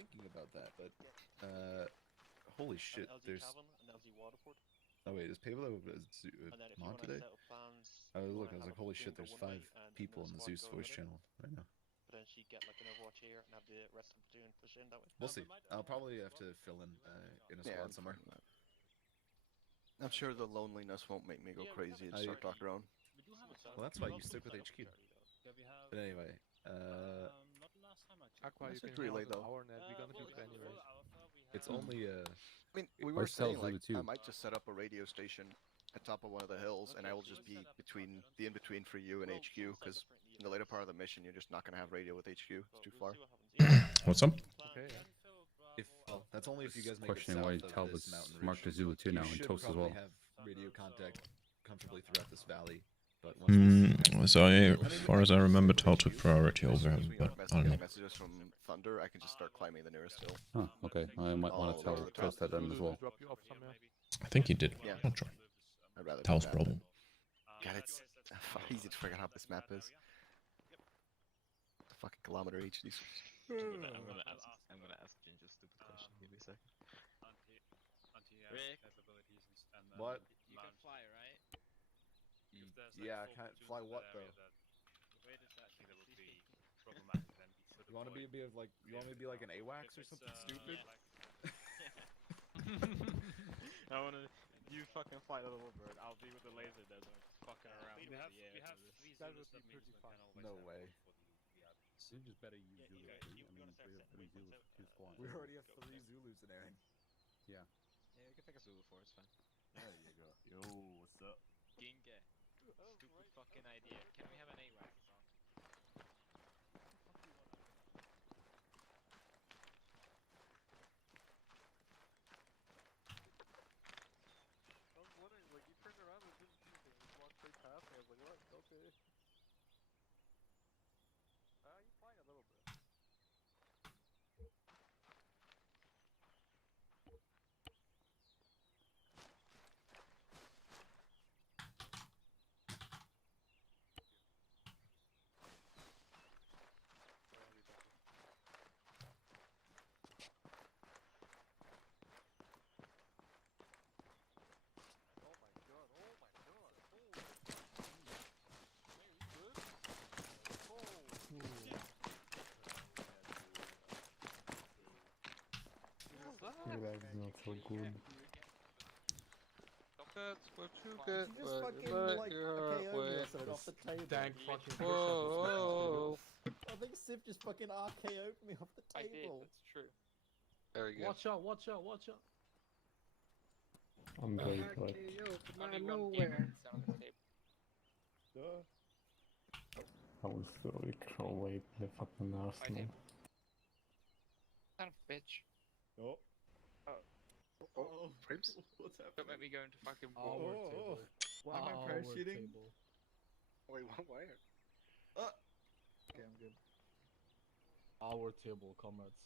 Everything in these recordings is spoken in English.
thinking about that, but holy shit, there's. Oh wait, is Pablo on today? Oh look, I was like, holy shit, there's 5 people on the Zeus voice channel right now. Potentially get like an Overwatch here and have the rest of the platoon push in that way. We'll see. I'll probably have to fill in a squad somewhere. I'm sure the loneliness won't make me go crazy and start talking around. Well, that's why you stick with HQ. But anyway, Aqua, you That's can relay relay though. our net. We're gonna do it anyways. it's only I mean, we were saying like I might just set up a radio station at top of one of the hills, and I will just be in between for you and HQ, because in the later part of the mission, you're just not gonna have radio with HQ. It's too far. What's up? Okay, yeah. well, that's only if you guys make Questioning it why south of Talbot's this mountain marked ridge. as Zulu too now, and should Toast as probably well. have radio contact comfortably throughout this valley. But once So as far as I remember, Tal took priority over him, but I don't know. Messages from Thunder, I can just start climbing the nearest hill. Oh, okay. I might want to tell Toast that then as well. Drop you off somewhere. I think he did. Yeah. Not sure. I'd rather do Tal's that. problem. God, it's easy to figure out how this map is. It's a fucking kilometer each. These. I'm gonna ask Ginge a stupid question. Give me a second. Rick, what? you can fly, right? Yeah, I can't fly what though? You want to be like you want me to be like an AWACS or something stupid? I wanna. You fucking fly the little bird. I'll be with the laser desert, fucking around. We have three Zulus, that pretty fine. No way. You just better use Zulu. I mean, we have 3 Zulus to spawn. We already have 3 Zulus in Aaron. Yeah. Yeah, you can take a Zulu for it, it's fine. There you go. Yo, what's up? Ginge. Stupid fucking idea. Can we have an AWAC song? I was wondering, like, you turned around and didn't see me. You walked straight past me. I was like, what? Okay. You're flying a little bit. Oh my god, oh my god, holy. Are you good? Holy. That's not so good. That's what you Did get you just when fucking you let like your RKO me or way. something off the table? Dank fucking Whoa! I think Sif just fucking RKO'd me off the I did, table. that's true. There we go. Watch out, watch out, watch out. I'm going for it. Only one gamer is on the table. I will slowly crawl away the fucking arsenal. Son of a bitch. Oh. Oh, Frames? What's don't happening? make me go into fucking Our war. table. Why am I Our parachuting? table. Wait, why? Okay, I'm good. Our table, comrades.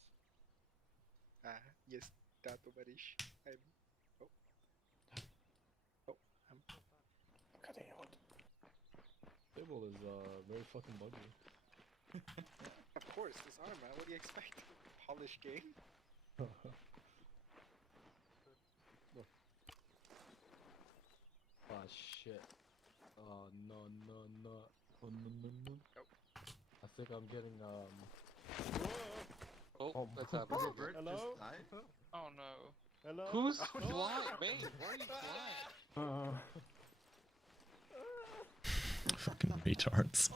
Yes, Tato Barish. Table is very fucking buggy. Of course, it's Arma. What do you expect? Polished game? Ah shit. Oh no no no. Oh no no no. Nope. I think I'm getting Oh, that's happening. Did a bird Hello? just die? Oh no. Hello? Who's flying? Wait, where are you flying? Fucking retards.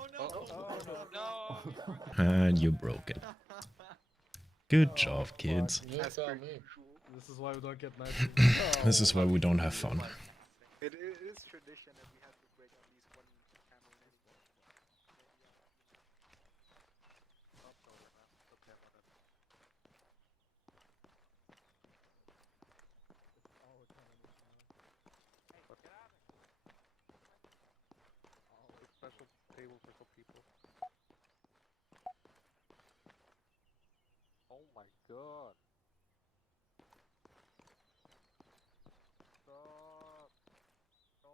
No! And you broke it. Good job, kids. That's pretty This is why we don't get nice. This is why we don't have fun. It is tradition that we have to break at least one camera in this one. Special table for some people. Oh my god. Stop. No.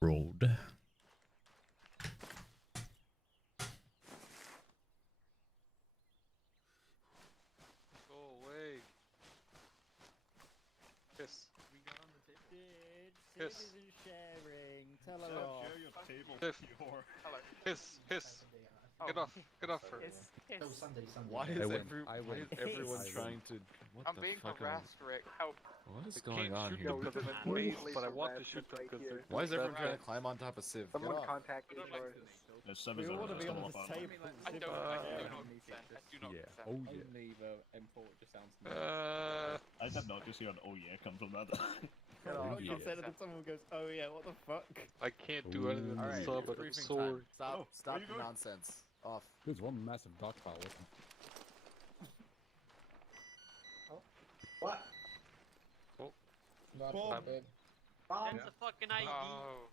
Road. Civ isn't sharing. Tell her off. Share your table, Tiff. you whore. Hello. Hiss. Get off her. It's Sunday. Why is everyone trying to? What I'm the being fuck? harassed, Rick. Help. What is I going can't on shoot here? them because I'm in Please base, leave but I some want to rats shoot them right because here. they're. Why is everyone trying bad. to climb on top of Civ? Get Someone off. contact the I don't like source. Civ We is all want to be on still the up, table. I Civ don't is consent. I do not Yeah. consent. Oh yeah. Only the M4 just sounds. I did not just hear an oh yeah come from that. Get Oh, off. you said it, and someone goes, "Oh yeah, what the fuck?" I can't do anything Ooh. to Alright, sub but I'm briefing sorry. time. Stop, Oh, stop where you the going? nonsense. Off. There's one massive dog pile with him. What? Oh. Bomb. Yeah. a fucking ID. Oh.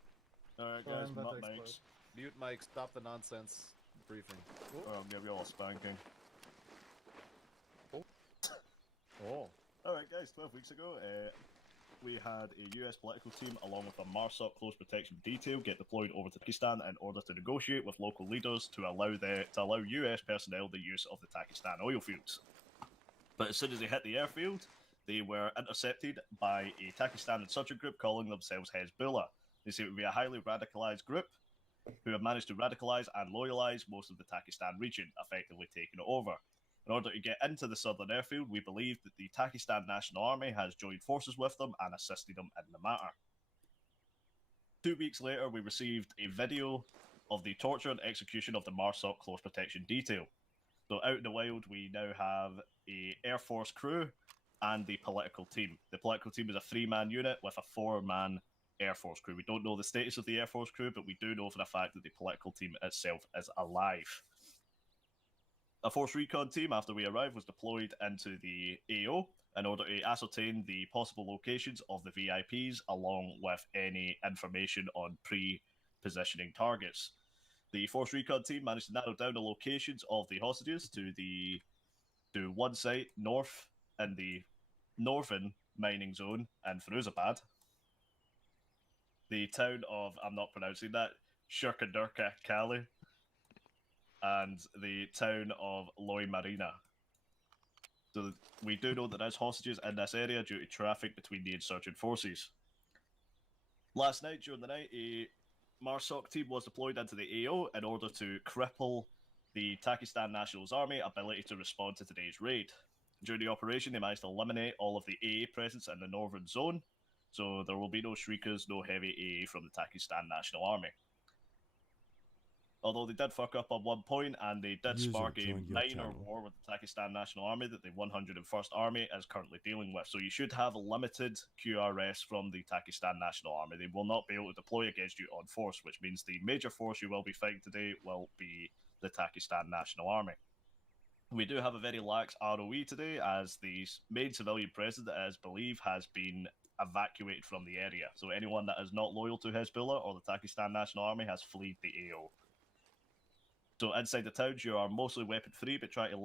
Alright guys, About not to explode. mics. Mute mic. Stop the nonsense. Briefing. Yeah, we all spanking. Oh. Alright guys, 12 weeks ago, we had a US political team along with a MARSOC close protection detail get deployed over to Takistan in order to negotiate with local leaders to allow US personnel the use of the Takistan oil fields. But as soon as they hit the airfield, they were intercepted by a Takistan insurgent group calling themselves Hezbollah. They seem to be a highly radicalized group who have managed to radicalize and loyalize most of the Takistan region, effectively taking it over. In order to get into the southern airfield, we believe that the Takistan National Army has joined forces with them and assisted them in the matter. 2 weeks later, we received a video of the torture and execution of the MARSOC close protection detail. So out in the wild, we now have a Air Force crew and the political team. The political team is a 3-man unit with a 4-man Air Force crew. We don't know the status of the Air Force crew, but we do know for the fact that the political team itself is alive. A force recon team, after we arrived, was deployed into the AO in order to ascertain the possible locations of the VIPs, along with any information on pre-positioning targets. The force recon team managed to narrow down the locations of the hostages to one site north in the northern mining zone in Firuzabad, the town of, I'm not pronouncing that, Shurkadurka Kali, and the town of Loy Marina. So we do know that there's hostages in this area due to traffic between the insurgent forces. Last night, during the night, a MARSOC team was deployed into the AO in order to cripple the Takistan National's army ability to respond to today's raid. During the operation, they managed to eliminate all of the AA presence in the northern zone, so there will be no Shriekers, no heavy AA from the Takistan National Army. Although they did fuck up on one point, and they did spark a minor war with the Takistan National Army that the 101st Army is currently dealing with. So you should have limited QRS from the Takistan National Army. They will not be able to deploy against you on force, which means the major force you will be fighting today will be the Takistan National Army. We do have a very lax ROE today, as the main civilian president, as believe, has been evacuated from the area. So anyone that is not loyal to Hezbollah or the Takistan National Army has fled the AO. So inside the towns, you are mostly weapon free, but try to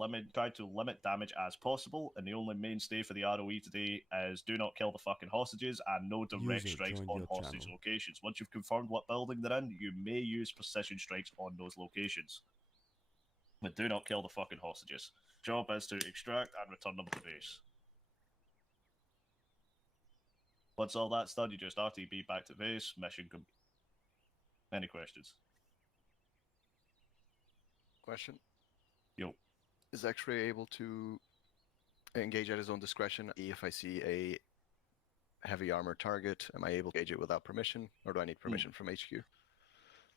limit damage as possible. And the only mainstay for the ROE today is do not kill the fucking hostages and no direct strikes on hostage locations. Once you've confirmed what building they're in, you may use precision strikes on those locations. But do not kill the fucking hostages. Job is to extract and return them to base. Once all that's done, you just RTB back to base, mission complete. Any questions? Question. Yo. Is X-Ray able to engage at his own discretion? If I see a heavy armor target, am I able to engage it without permission, or do I need permission from HQ?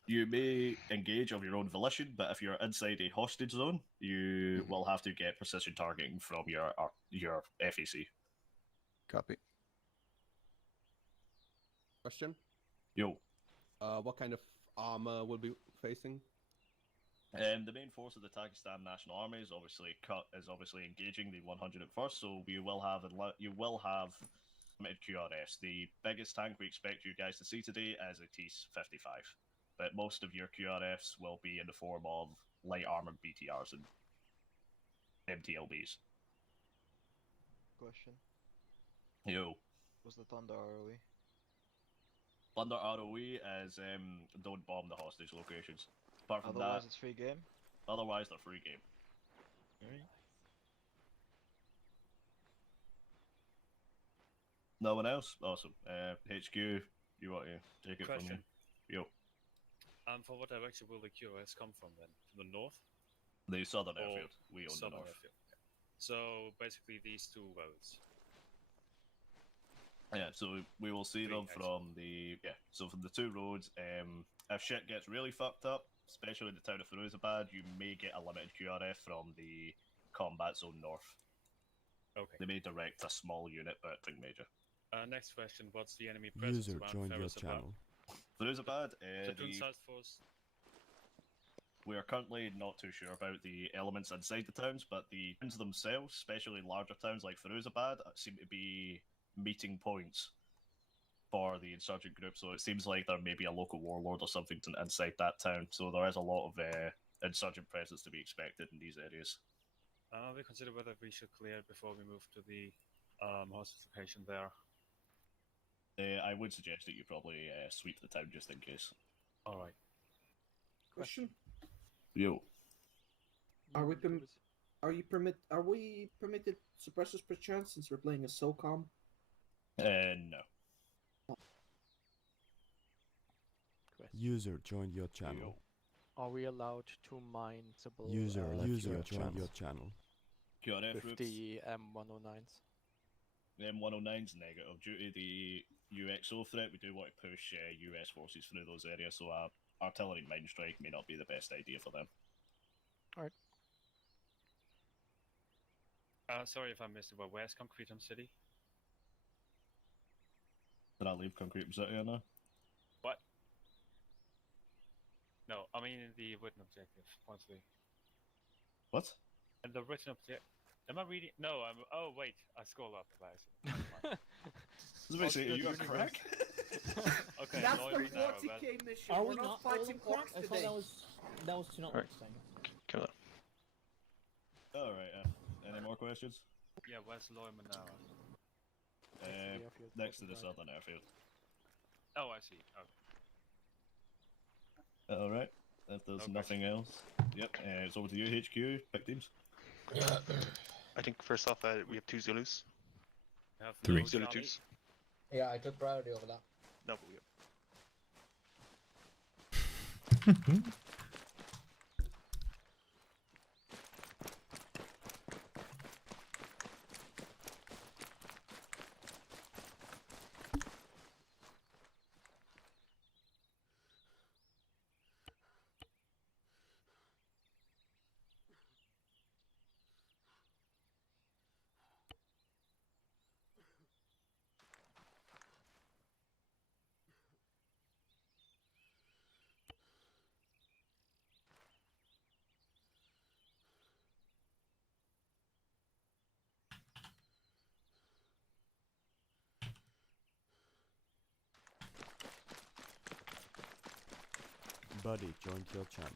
You may engage of your own volition, but if you're inside a hostage zone, you will have to get precision targeting from your FAC. Copy. Question? Yo. What kind of armor will be facing? The main force of the Takistan National Army is obviously engaging the 101st, so you will have limited QRS. The biggest tank we expect you guys to see today is a T-55, but most of your QRFs will be in the form of light armored BTRs and MTLBs. Question. Yo. What's the Thunder ROE? Thunder ROE is don't bomb the hostage locations. Apart from Otherwise, that, it's free game. Otherwise, they're free game. Alright. No one else? Awesome. HQ, you want to take it from Question. me? Yo. For what direction will the QRS come from then? From the north? The southern Or airfield. We own the southern north. airfield. So basically these two roads. Yeah, so we will see Three, them from the So from the two roads, if shit gets really fucked up, especially in the town of Firuzabad, you may get a limited QRF from the combat zone north. Okay. They may direct a small unit, but nothing major. Next question: what's the enemy presence User around joined your Firuzabad? channel. Firuzabad, Platoon size force. we are currently not too sure about the elements inside the towns, but the towns themselves, especially larger towns like Firuzabad, seem to be meeting points for the insurgent group. So it seems like there may be a local warlord or something inside that town. So there is a lot of insurgent presence to be expected in these areas. We consider whether we should clear it before we move to the hostage location there. I would suggest that you probably sweep the town just in case. All right. Question: Yo. Are we permitted suppressors per chance since we're playing a SOCOM? No. User joined your channel. Are we allowed to mine User joined your channel. QRF with the M109s? The M109's negative. Due to the UXO threat, we do want to push US forces through those areas, so artillery mine strike may not be the best idea for them. Alright. Sorry if I missed it, but where's Concretum City? Did I leave Concretum City or no? What? No, I mean in the written objective, point 3. What? And the written objective. Am I reading? No, I'm. Oh, wait. I scrolled up by accident. I was about to say, are you a crack? Okay, That's Lloyd the Narrow, 40k mission. Are We're we not not fighting all orcs I today. thought that was too not Alright. saying. Kill it. Alright, any more questions? Yeah, where's Lloyd Manara? Next to the southern airfield. Oh, I see. Okay. Alright, if there's nothing else. Yep, it's over to you, HQ. Pick teams. I think first off, we have 2 Zulus. Have 3 no Zulu Charlie. 2s. Yeah, I took priority over that. No, but we have. Buddy joined your channel.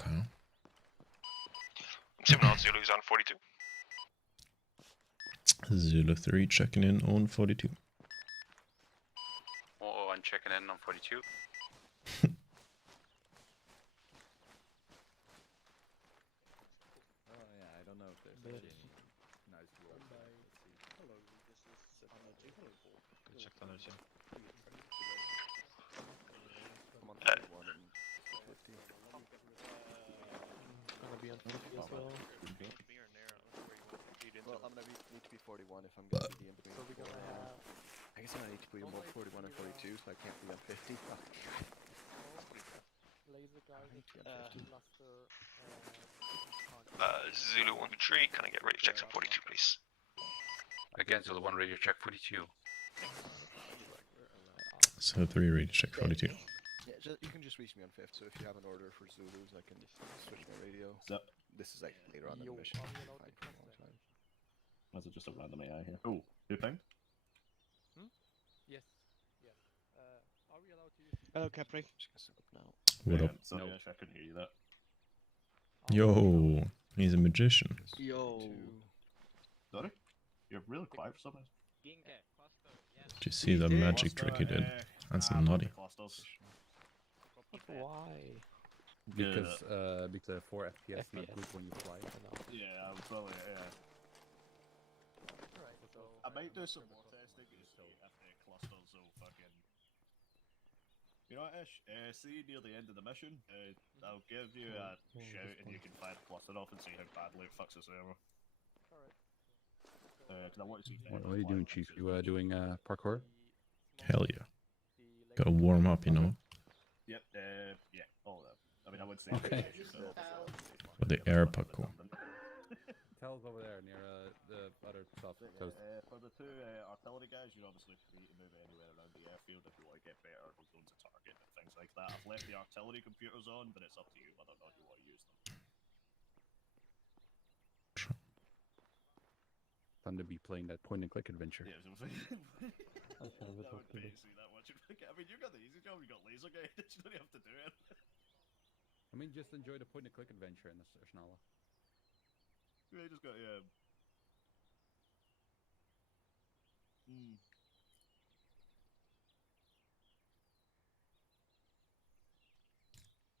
Okay. Zulu's on 42. Zulu 3 checking in on 42. Oh, I'm checking in on 42. Oh yeah, I don't know if there's any nice words. Let's see. Hello. Check Thunder too. I'm on 41 and 50. Gonna be on 50 as well. Well, I'm gonna need to be 41 if I'm gonna be the in-between. So we're gonna have... I guess I'm gonna need to be on both 41 and 42, so I can't be on 50. Oh, God. Laser guided cluster Zulu 1-3, can I get radio checks on 42, please? Again, Zulu 1, radio check 42. So 3 radio check 42. Yeah, you can just reach me on 5th, so if you have an order for Zulus, I can switch my radio. Yep. This is like later on in the mission. Is it just a random AI here? Oh, who pinged? Yes. Yes. Are we allowed to use... Hello, Capri. Just gonna set up now. What up? Sorry, I couldn't hear you that. Yo, he's a magician. Yo. Sorry? You're really quiet for some reason. Did you see the magic trick he did? That's naughty. Why? Because 4 FPS not good when you fly. Yeah, I'm probably, yeah. Alright, so... I might do some more testing to see if the clusters will fucking... You know what, Ish? See near the end of the mission, I'll give you a shout and you can fire the cluster off and see how badly it fucks the server. Alright. Because I want to see... What are you doing, Chief? You doing parkour? Hell yeah. Gotta warm up, you know. Yep, yeah, all that. I mean, I would say... Okay. For the air parkour. Tel's over there near the other stuff. For the 2 artillery guys, you're obviously free to move anywhere around the airfield if you want to get better zones to target and things like that. I've left the artillery computers on, but it's up to you whether or not you want to use them. Fun to be playing that point-and-click adventure. Yeah, that would pay you that much. I mean, you got the easy job, you got laser guided, you don't have to do it. I mean, just enjoy the point-and-click adventure in the Shnala. Yeah, you just got, yeah.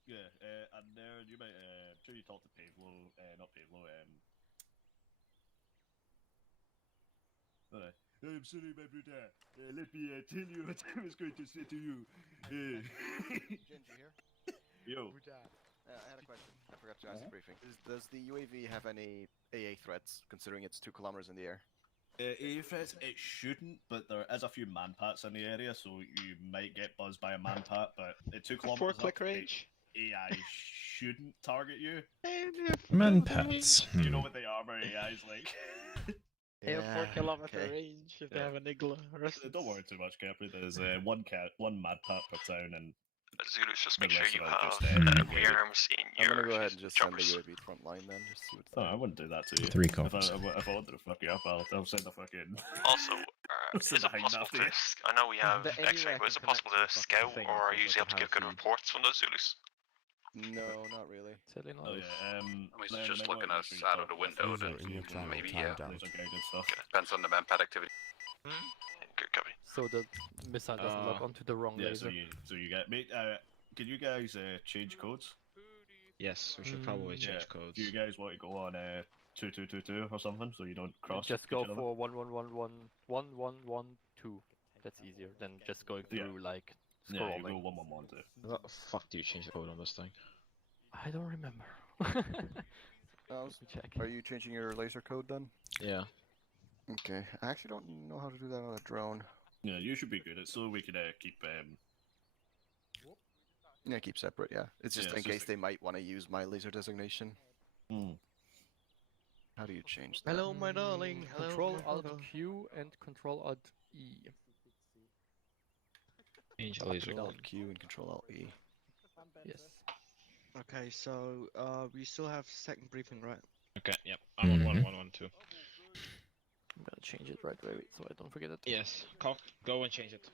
Yeah, and there, you might, I'm sure you talked to Pavlo, not Pavlo, I'm sorry, my brother. Let me tell you what I was going to say to you. Ginge here? Yo. I had a question. I forgot to ask the briefing. Does the UAV have any AA threats, considering it's 2 kilometers in the air? AA threats? It shouldn't, but there is a few manpats in the area, so you might get buzzed by a manpat, but at 2 kilometers 4-click range. AI shouldn't target you. Manpats. Do you know what they are by AIs like? They have 4-kilometer range if they have an igloo. Don't worry too much, Capri. There's one manpat per town, and Zulus, just make sure you are have just, rearms in I'm your gonna go ahead and just send the choppers. UAV front line then, just see what's Oh, I wouldn't do that to you. 3 If copies. I wanted to fuck you up, I'll send a fucking... Also, is Send it a hide possible after to... you. I know we have The X-ray, anywhere but is can it possible to connect to the scout, fucking or are thing, you usually able to like get good how reports from those Zulus? No, not really. Oh yeah, It's just looking at us out of the window, then maybe, yeah. Depends on the manpad activity. Good copy. So the missile doesn't lock onto the wrong Yeah, laser. so you get... Mate, can you guys change codes? Yes, we should probably change codes. Do you guys want to go on 2222 or something, so you don't cross? Just go each other? for 11111112. That's easier than just going through like Yeah, you scrolling. go 1112. What the fuck do you change the code on this thing? I don't remember. Check. Are you changing your laser code then? Yeah. Okay, I actually don't know how to do that on a drone. Yeah, you should be good at so we could keep Yeah, keep separate, yeah. It's just in case they might want to use my laser designation. How do you change that? Hello, my darling. Hello, Control my Alt brother. Q and Control Alt E. Change laser Control code. Alt Q and Control Alt E. Yes. Okay, so we still have second briefing, right? Okay, yep. I'm on 1112. I'm gonna change it right away so I don't forget it. Yes, cock, go and change it.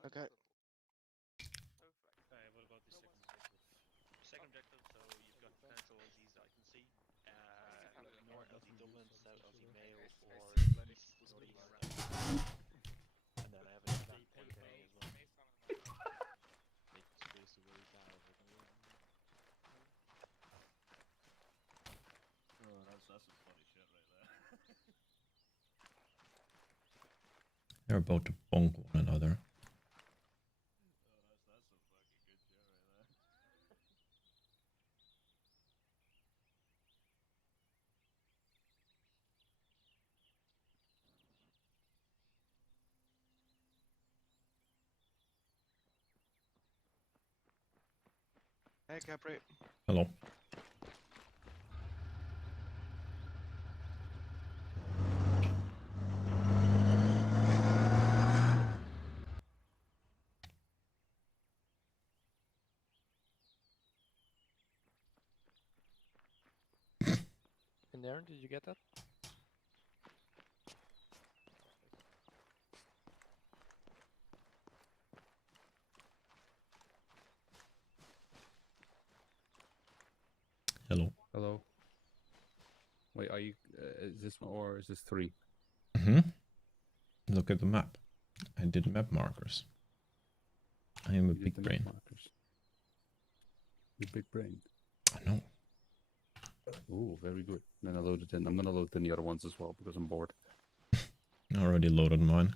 Okay. What about the second objective? So you've got potential LZs that I can see. North LZ Dublin, South LZ Mayo, or East Northeast. And then I have a point as well. Make space to really far over. Oh, that's some funny shit right there. They're about to bonk one another. Hey, Capri. Hello. In there, did you get that? Hello. Hello. Wait, are you? Is this one or is this 3? Look at the map. I did map markers. I am a big brain. You're big brain. I know. Oh, very good. Then I loaded in. I'm gonna load in the other ones as well because I'm bored. I already loaded mine.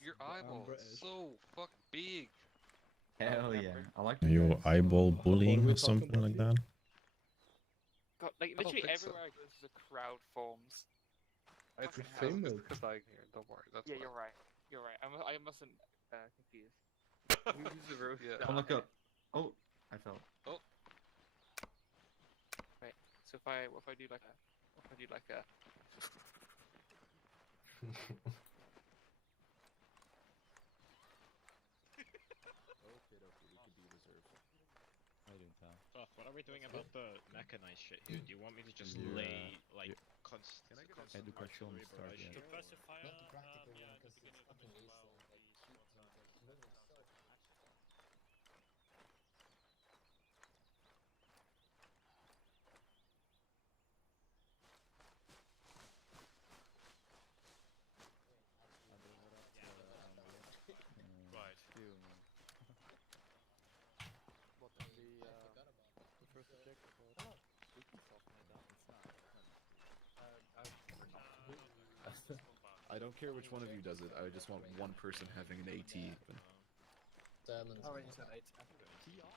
Your eyeball is so fuck big. Hell yeah, I like Are you eyeball bullying or something like that? God, like literally everywhere I go, the crowd forms. It's famous. Because like, don't worry. That's yeah, you're right. You're right. I mustn't confuse. Who's the roast? Yeah. Come look up. Oh, I fell. Oh. Wait. So what if I do like a? What are we doing about the mechanized shit here? Do you want me to just lay like constant artillery barrage? To pacify at the beginning of the mission while I don't care which one of you does it. I just want one person having an AT. Oh, wait, you said AT.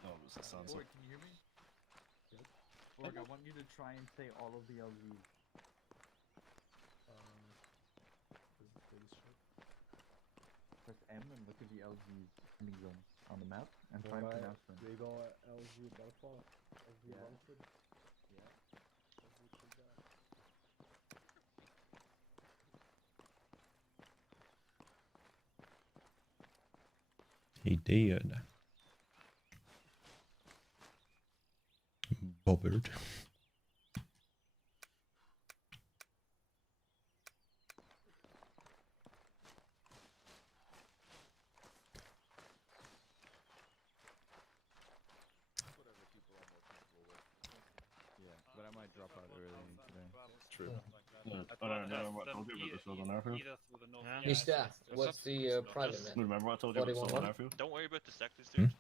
Oh, it was a Sansa. Borg, can you hear me? Borg, I want you to try and say all of the LGs. Press M and look at the LGs ending zones on the map and try and pronounce them. We got LG Butterfly, LG Yeah. Waterford. Yeah. LG Trigger. He did. Bobbard. Yeah, but I might drop out early today. True. Remember what I told you about the Southern Airfield? Mr. What's the private net? Remember what I told you about the Southern Airfield? Don't worry about the sectors, dude.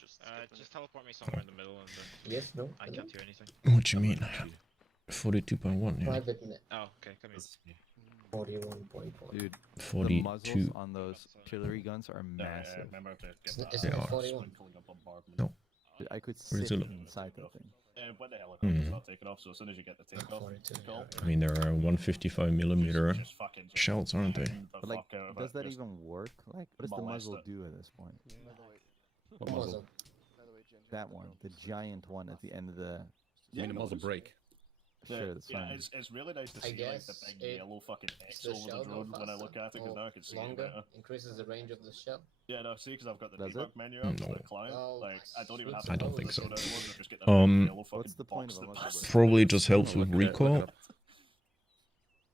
Just teleport me somewhere in the middle and then. Yes, no. I can't hear anything. What do you mean? 42.1, yeah. Private net. Oh, okay, come here. 41.1. Dude, 42. the muzzles on those artillery guns are massive. Is it 41? No. I could Where sit is it? inside that thing. When the helicopter's not taking off, so as soon as you get the takeoff, I mean, there are 155mm shells, aren't they? But like, does that even work? Like, what does the muzzle do at this point? What muzzle? That one, the giant one at the end of the. You mean a muzzle brake? Sure, that's fine. It's really nice to see like the big yellow fucking X over the drone when I look at it, because now I can see it better. Increases the range of the shell. Yeah, no, see, because I've got the Does debug it? menu up for No. the client. Like, I don't even have to. I don't think so. Just get that yellow What's fucking the point box of a that muzzle passes. brake? Probably just helps with recoil.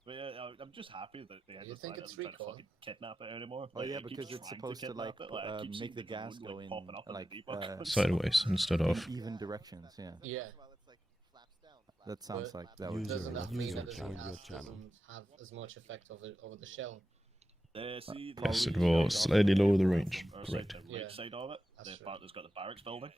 But yeah, I'm just happy that they You haven't think tried it's to recall? fucking kidnap it anymore. Oh Like, yeah, it keeps because it's trying supposed to kidnap like it. I keep make seeing the gas drone, go like, in popping up on like the debug. Sideways instead of. even directions. Yeah. Yeah. that sounds But like that would doesn't that be mean that really doesn't channel. have as much effect over the shell? See, Yes, it will slightly lower the range. Correct. The right side of it, the part that's got the barracks building.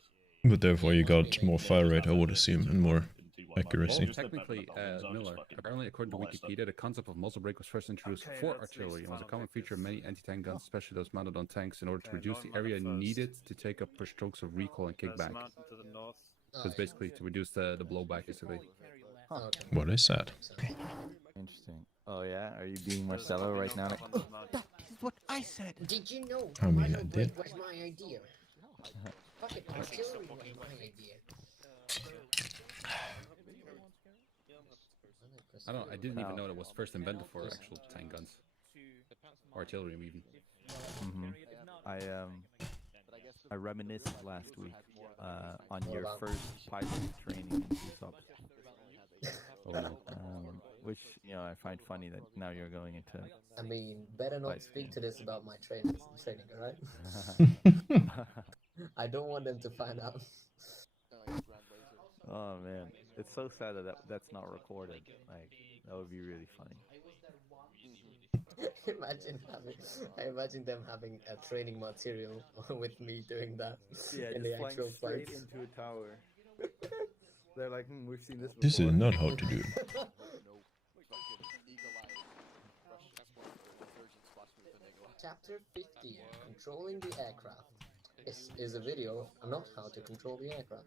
But therefore you got more fire rate, I would assume, and more Well, accuracy. technically, Miller, apparently according to Wikipedia, the concept of muzzle brake was first introduced for artillery and was a common feature of many anti-tank guns, especially those mounted on tanks, in order to reduce the area needed to take up for strokes of recoil and kickback. So it's basically to reduce the blowback, basically. What is that? Interesting. Oh yeah, are you being Marcelo right now? Like, oh, that is what I said. Did you know? I mean, I did. Was my idea. Fucking artillery was my idea. I don't know, I didn't even know it was first invented for actual tank guns. Artillery, even. I reminisced last week on your first pilot training in Zeus. Which, you know, I find funny that now you're going into... I mean, better not speak to this about my training, alright? I don't want them to find out. Oh man, it's so sad that that's not recorded. Like, that would be really funny. I imagine them having a training material with me doing that in the flying actual straight flights. into a tower. They're like, we've seen this before. This is not how to do it. Chapter 15, Controlling the Aircraft, is a video on how to control the aircraft,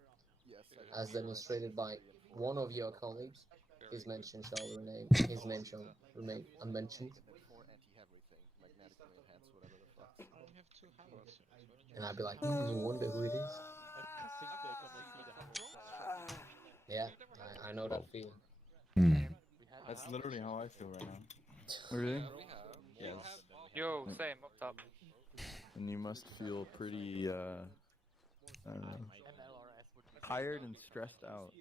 as demonstrated by one of your colleagues. His name shall remain unmentioned. And I'd be like, you wonder who it is? Yeah, I know that feeling. That's literally how I feel right now. Really? Yes. Yo, same, up top. And you must feel pretty, tired and stressed out.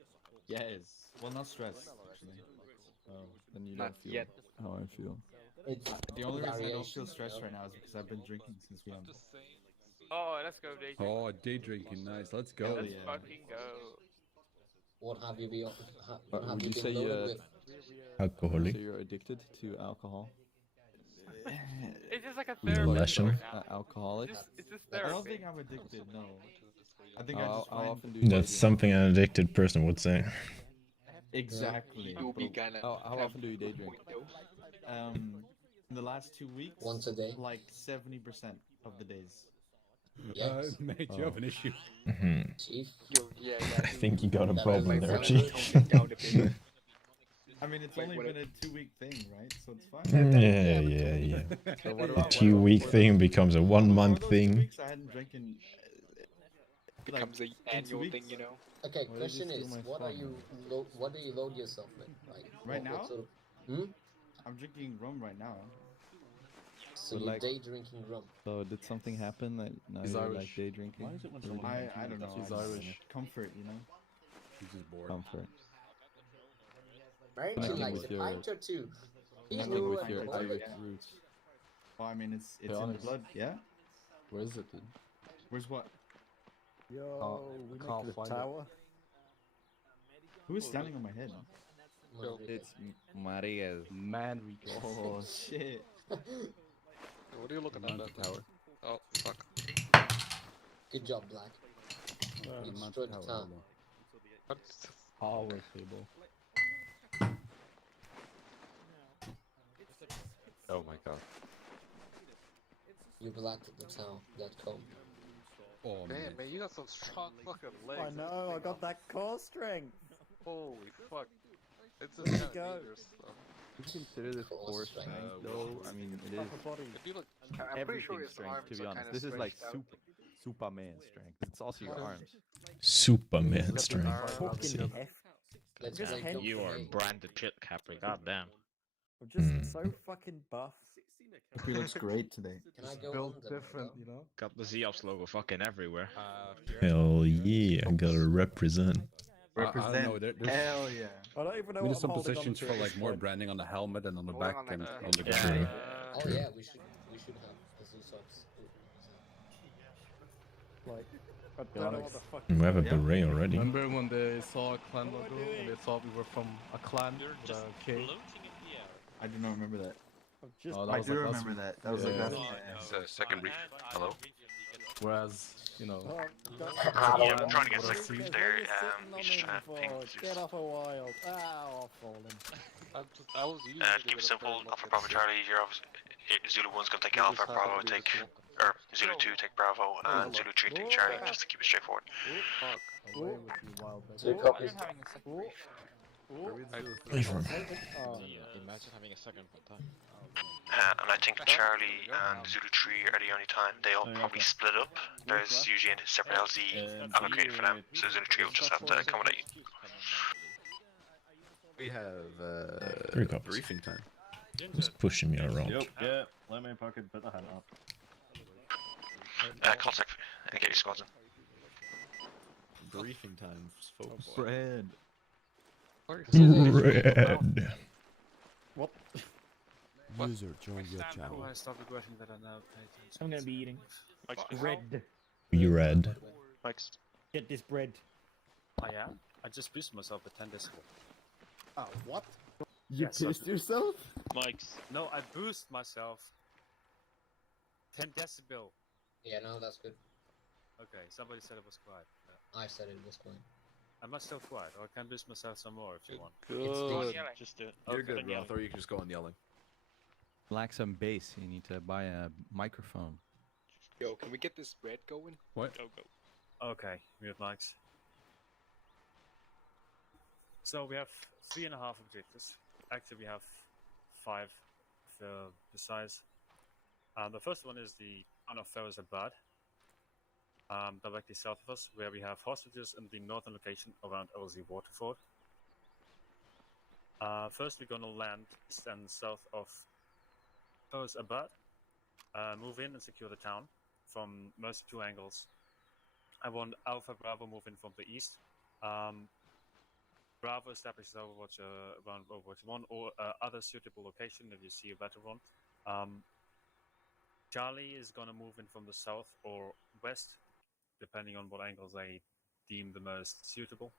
Yes. Well, not stressed, actually. Oh, then you don't feel how I feel. The only reason I don't feel stressed right now is because I've been drinking since we Oh, let's go day drinking. Oh, day drinking, nice. Let's go. Let's fucking go. What have you been? Would you say Alcoholic. So you're addicted to alcohol? It's just like a You're therapy. rational. Alcoholic? It's just I therapy. don't think I'm addicted, no. I think I How just find... often do you That's something an addicted person would say. Exactly. How often do you day drink? In the last 2 weeks, once a day, like 70% of the days. Yes. Mate, you have an issue. Chief. I think you got a problem there, Chief. I mean, it's only been a 2-week thing, right? So it's fine. Yeah. So what about 2-week thing becomes a 1-month thing. Weeks I hadn't drinking. Becomes an annual thing, you know. Okay, question is, what do you load yourself with? Like, Right now? Sort of, I'm drinking rum right now. So you're day drinking rum. So did something happen that now He's you're Irish. like day drinking? Why is it when someone I don't know. He's I just- Irish. Comfort, you know. He's just bored. Comfort. Right? Connecting Like with a your- pint or two. Connecting with your and Irish roots. Well, I mean, it's in the honest. blood, yeah? Where is it then? Where's what? Yo, we can't make the find it. tower. Who is standing on my head? It's Maria. Man, Oh, shit. What are you looking at? Mountain tower. Oh, fuck. Good job, Black. You destroyed the town. Power table. Oh my god. You blacked the town.com. Oh man. Damn, man, you got some strong fucking legs. I know, I got that core strength. Holy fuck. It's There just you kind go. of dangerous stuff. You consider this core strength though? I mean, it is Proper body. If you look, I'm pretty sure everything his strength, arms to be are honest. kinda This is like stretched out. Superman strength. It's also your arms. Superman strength. Fucking See. heft. Let's Just play hate Dr. You are May. branded shit, Capri. Goddamn. I'm just so fucking buff. He looks great today. Can I go Built under? different, you know? Got the Zeus logo fucking everywhere. Hell yeah, I gotta represent. I don't know, Represent. there's Hell yeah. I don't even know maybe what some I'm holding positions on for to at like this more point. branding on the helmet and on the back and on the True. ground. Oh yeah, we should have a Zeus ops. Like, We have a beret already. Remember when they saw a clan logo and they thought we were from a clan with a K? I do not remember that. I do remember that. That was like last It's a second brief. Hello? Whereas, you know... Yeah, I'm trying to get second brief there. You just trying to ping Zeus. Get off a wild. Ow, I've fallen. To keep it simple, Alpha Bravo Charlie, you're obviously, Zulu 1's gonna take Alpha, Bravo take, or Zulu 2 take Bravo, and Zulu 3 take Charlie, just to keep it straightforward. Away with you, wild baby. 2 copies. Imagine having a second time. And I think Charlie and Zulu 3 are the only time they'll probably split up. There's usually a separate LZ allocated for them, so Zulu 3 will just have to accommodate you. We have 3 copies. briefing time. Just pushing me around. Yep, yeah, let me fucking put the hand up. Call sec and get your squads in. Briefing time, folks. Bread. Red. What? User joined your channel. I'm gonna be eating. Bread. You red. Get this bread. I am? I just boosted myself with 10 decibel. Oh, what? You pissed yourself? Mike's. No, I boost myself 10 decibel. Yeah, no, that's good. Okay, somebody said it was quiet. I said it was quiet. Am I still quiet? Or I can boost myself some more if you want. Good. Just do it. You're good, Roth, or you can just go on yelling. Lack some bass. You need to buy a microphone. Yo, can we get this bread going? What? Go. Okay, mute mics. So we have 3.5 objectives. Actually, we have 5 besides. The first one is the town of Ferozabad, directly south of us, where we have hostages in the northern location around LZ Waterford. First, we're going to land east and south of Ferozabad, move in and secure the town from mostly 2 angles. I want Alpha Bravo move in from the east. Bravo establishes Overwatch around Overwatch 1 or other suitable location if you see a better one. Charlie is going to move in from the south or west, depending on what angles they deem the most suitable.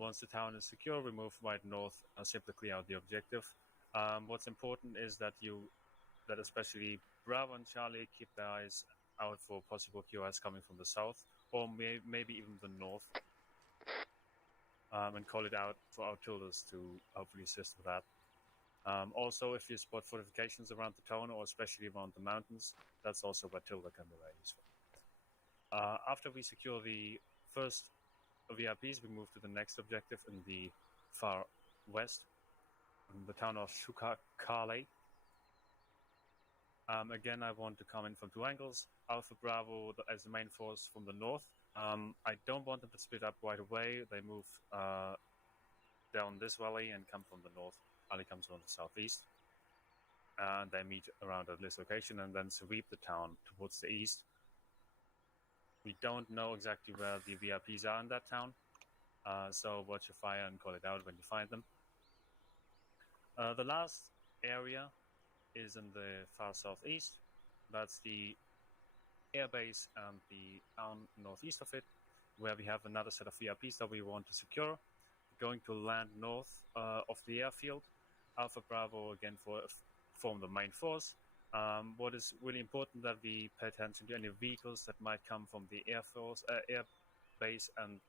Once the town is secure, we move right north and simply clear out the objective. What's important is that that especially Bravo and Charlie keep their eyes out for possible QRS coming from the south or maybe even the north. And call it out for our tilders to hopefully assist with that. Also, if you spot fortifications around the town or especially around the mountains, that's also where Tilda can be very useful. After we secure the first VIPs, we move to the next objective in the far west, in the town of Shukakale. Again, I want to come in from 2 angles. Alpha Bravo as the main force from the north. I don't want them to split up right away. They move down this valley and come from the north. Ali comes from the southeast. And they meet around this location and then sweep the town towards the east. We don't know exactly where the VIPs are in that town. So watch your fire and call it out when you find them. The last area is in the far southeast. That's the airbase and the town northeast of it, where we have another set of VIPs that we want to secure. We're going to land north of the airfield. Alpha Bravo again form the main force. What is really important that we pay attention to any vehicles that might come from the air base and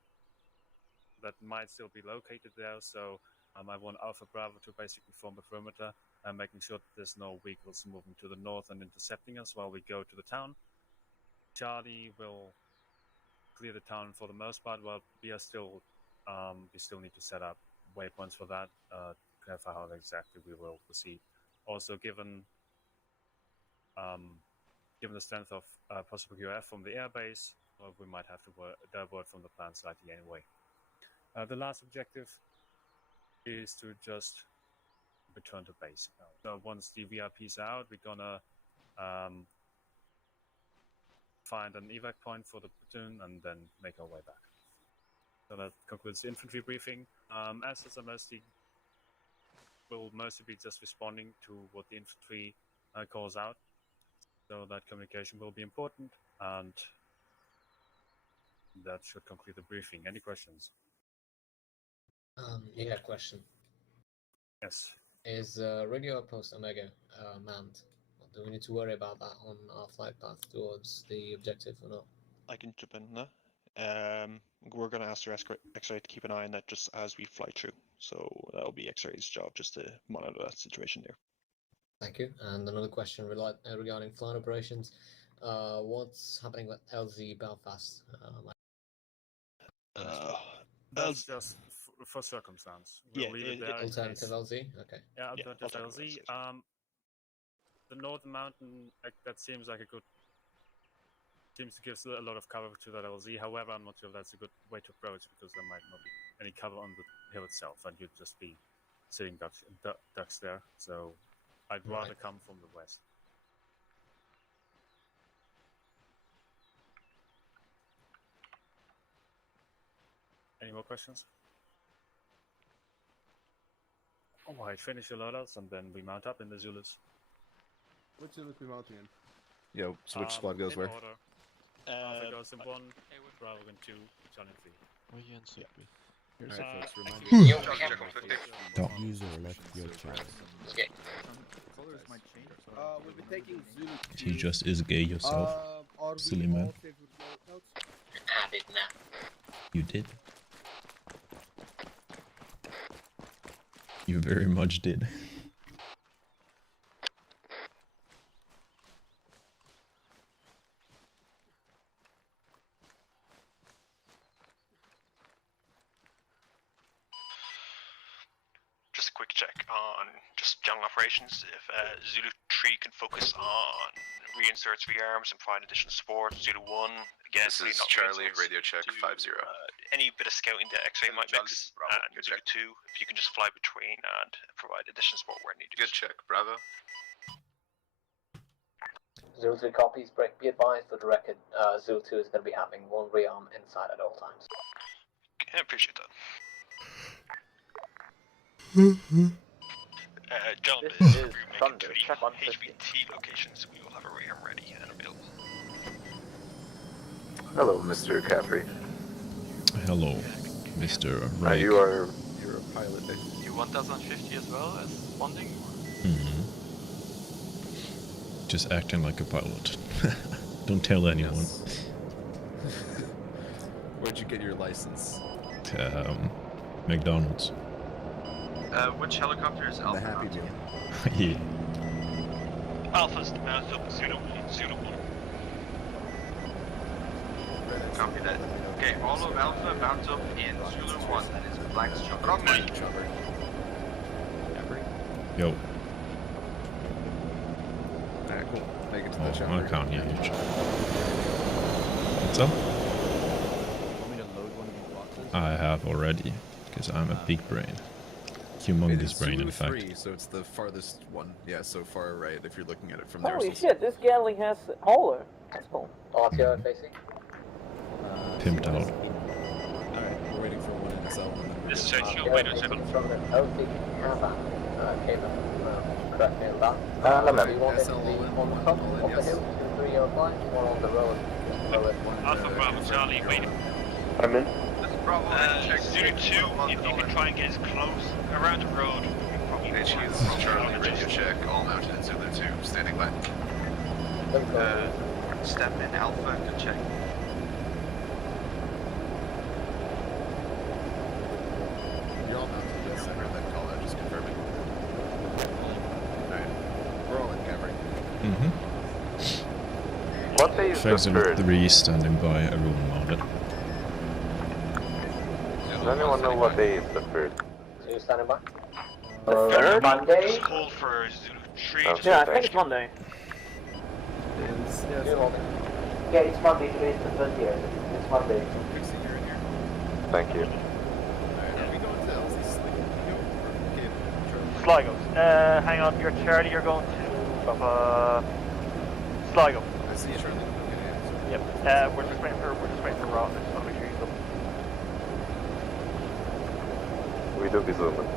that might still be located there. So I want Alpha Bravo to basically form a perimeter and making sure that there's no vehicles moving to the north and intercepting us while we go to the town. Charlie will clear the town for the most part, while we still need to set up waypoints for that, clarify how exactly we will proceed. Also, given the strength of possible QF from the airbase, we might have to divert from the plan slightly anyway. The last objective is to just return to base. So once the VIPs are out, we're gonna find an evac point for the platoon and then make our way back. So that concludes the infantry briefing. Assets will mostly be just responding to what the infantry calls out. So that communication will be important, and That should conclude the briefing. Any questions? Yeah, question. Yes. Is radio outpost Omega manned? Do we need to worry about that on our flight path towards the objective or not? I can jump in there. We're going to ask your X-ray to keep an eye on that just as we fly through. So that'll be X-ray's job just to monitor that situation there. Thank you. And another question regarding flight operations. What's happening with LZ Belfast? That's just for circumstance. We'll leave it there. Alternative LZ? Okay. Yeah, alternative LZ. The North Mountain, that seems like a good... Seems to give a lot of cover to that LZ. However, I'm not sure if that's a good way to approach because there might not be any cover on the hill itself and you'd just be sitting ducks there. So I'd rather come from the west. Any more questions? Alright, finish your loadouts and then we mount up in the Zulus. Which Zulus we mounting in? Yeah, so which squad goes where? Order. Alpha goes in 1, Bravo in 2, John in 3. Oh, yeah, and CP. Here's folks, User left your choice. Okay. We'll be taking Zulu. You just is gay yourself, silly man. I did not. You did. You very much did. Just a quick check on just general operations. If Zulu 3 can focus on reinserts, rearms, and provide additional support. Zulu 1, again, this is Charlie, radio check 50. Any bit of scouting that X-ray might mix, and Zulu 2, if you can just fly between and provide additional support where needed. Good check, Bravo. Zulu 3 copies, break. Be advised for the record, Zulu 2 is going to be having one rearm inside at all times. I appreciate that. Gentlemen, if we make it to the HVT locations, we will have a rearm ready and available. Hello, Mr. Caffrey. Hello, Mr. Ray. You're a pilot. You want us on 50 as well as bonding? Just acting like a pilot. Don't tell anyone. Yes. Where'd you get your license? McDonald's. Which helicopter is Alpha? The Happy Meal. Yeah. Alpha's to mount up Zulu 1. Copy that. Okay, all of Alpha mount up in Zulu 1. That is Black's chopper. Wrong way. Yo. Alright, cool. Make it to the Oh, chopper. I can't hear you. What's up? Want me to load one of these boxes? I have already, because I'm a big brain. Humongous brain, in fact. 3, so it's the farthest one. Yeah, so far right if you're looking at it from there. Holy shit, this galley has hauler. That's cool. RTO facing. Pimped out. Alright, we're waiting for one in the south. This is HQ, wait a second. From the LZ caravan, came up, correct me on that. Do you want it to be on the top of the hill, 2, 3, or 5, or on the road? Alpha Bravo Charlie, waiting. I'm in. Zulu 2, if you can try and get as close around the road, probably HQ's Charlie, radio check, all mounted in Zulu 2, standing by. Step in Alpha, good check. You're all mounted, yes, I heard that call out, just confirming. Alright, we're all in Cameron. What day is the Zulu third? 3 standing by, everyone mounted. Does anyone know what day is the third? So you standing by? The third? Monday? Just hold for Zulu 3. Okay. Yeah, I think it's Monday. Yeah, it's Monday, today's the 20th. It's Monday. Thank you. Sligo. Hang on, you're Charlie, you're going to Sligo. I see you, Charlie. Yep. We're just waiting for Ross. I just want to make sure he's up. We do be zooming.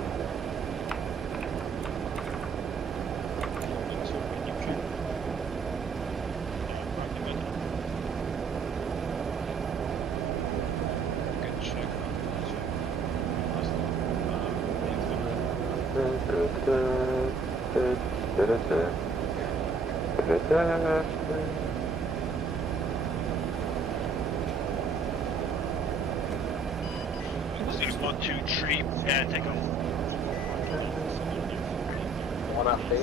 Zeus 1, 2, 3, take off. 1 off base.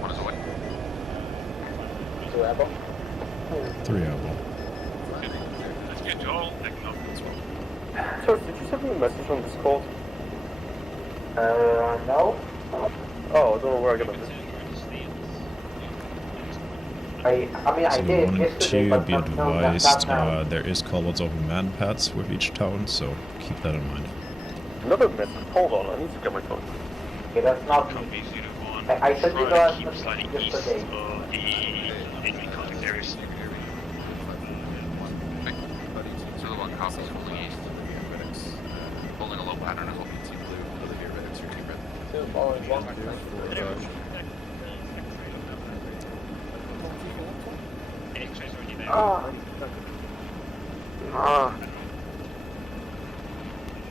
1 is away. 2 elbow. 3 elbow. Let's get to all, taking off as well. George, did you send me a message on Discord? No. Oh, I don't know where I got this. I mean, I So did 1 and yesterday, 2, but be not advised, now. there is culverts over man pads with each town, so keep that in mind. Another message. Hold on, I need to get my phone. Okay, that's not me. Copy 0, 1. I sent you Try guys to keep sliding east yesterday. of the enemy contact areas. Zulu 1 copies, holding east. Holding a low pattern as well. Team Blue, Olivia Reddix, your team red. 2 following 1.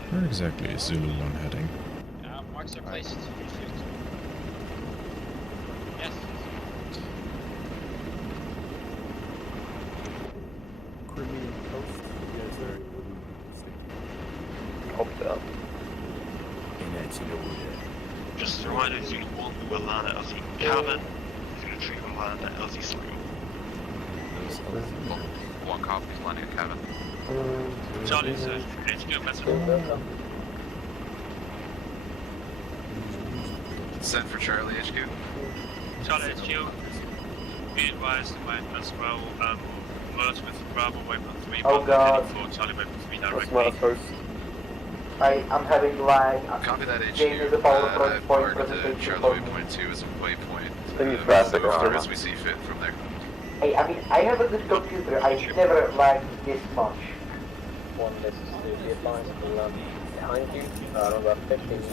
Where exactly is Zulu 1 heading? Marks are placed. Yes. Crimean coast. You guys are Copy that. Just a reminder, Zulu 1 will land at LZ Cabin, Zulu 3 will land at LZ Saloon. 1 copies, landing at cabin. Charlie's HQ message. Send for Charlie HQ. Charlie HQ, be advised, my as well, merge with Bravo Waypoint 3, Oh god. for Charlie Waypoint 3 That's directly. my first. I'm having lag. Copy that HQ. Jane is a PowerPoint Mark presentation Charlie for me. Waypoint 2 as a waypoint. Then you traffic, Go Arma. as we see fit from there. Hey, I mean, I have a good computer. I never lagged this much. 1, this is to be advised. Behind you, around about 15 meters.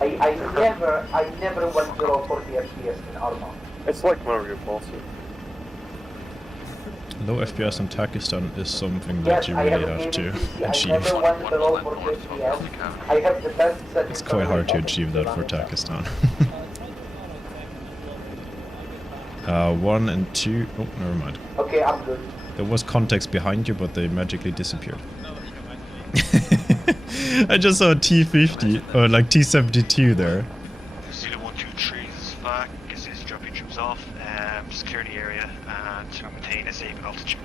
I never went below 40 FPS in Arma. It's like Mario Party. Low FPS in Takistan is something that Yes, you I really have have to I achieve. never went below 40 FPS. I have the best settings. It's quite hard to on my achieve that for computer. Takistan. 1 and 2. Oh, never mind. Okay, I'm good. There was context behind you, but they magically disappeared. I just saw a T50 or like T72 there. Zulu 1, 2, 3 is back, is dropping troops off, secure the area, and to maintain a safe altitude.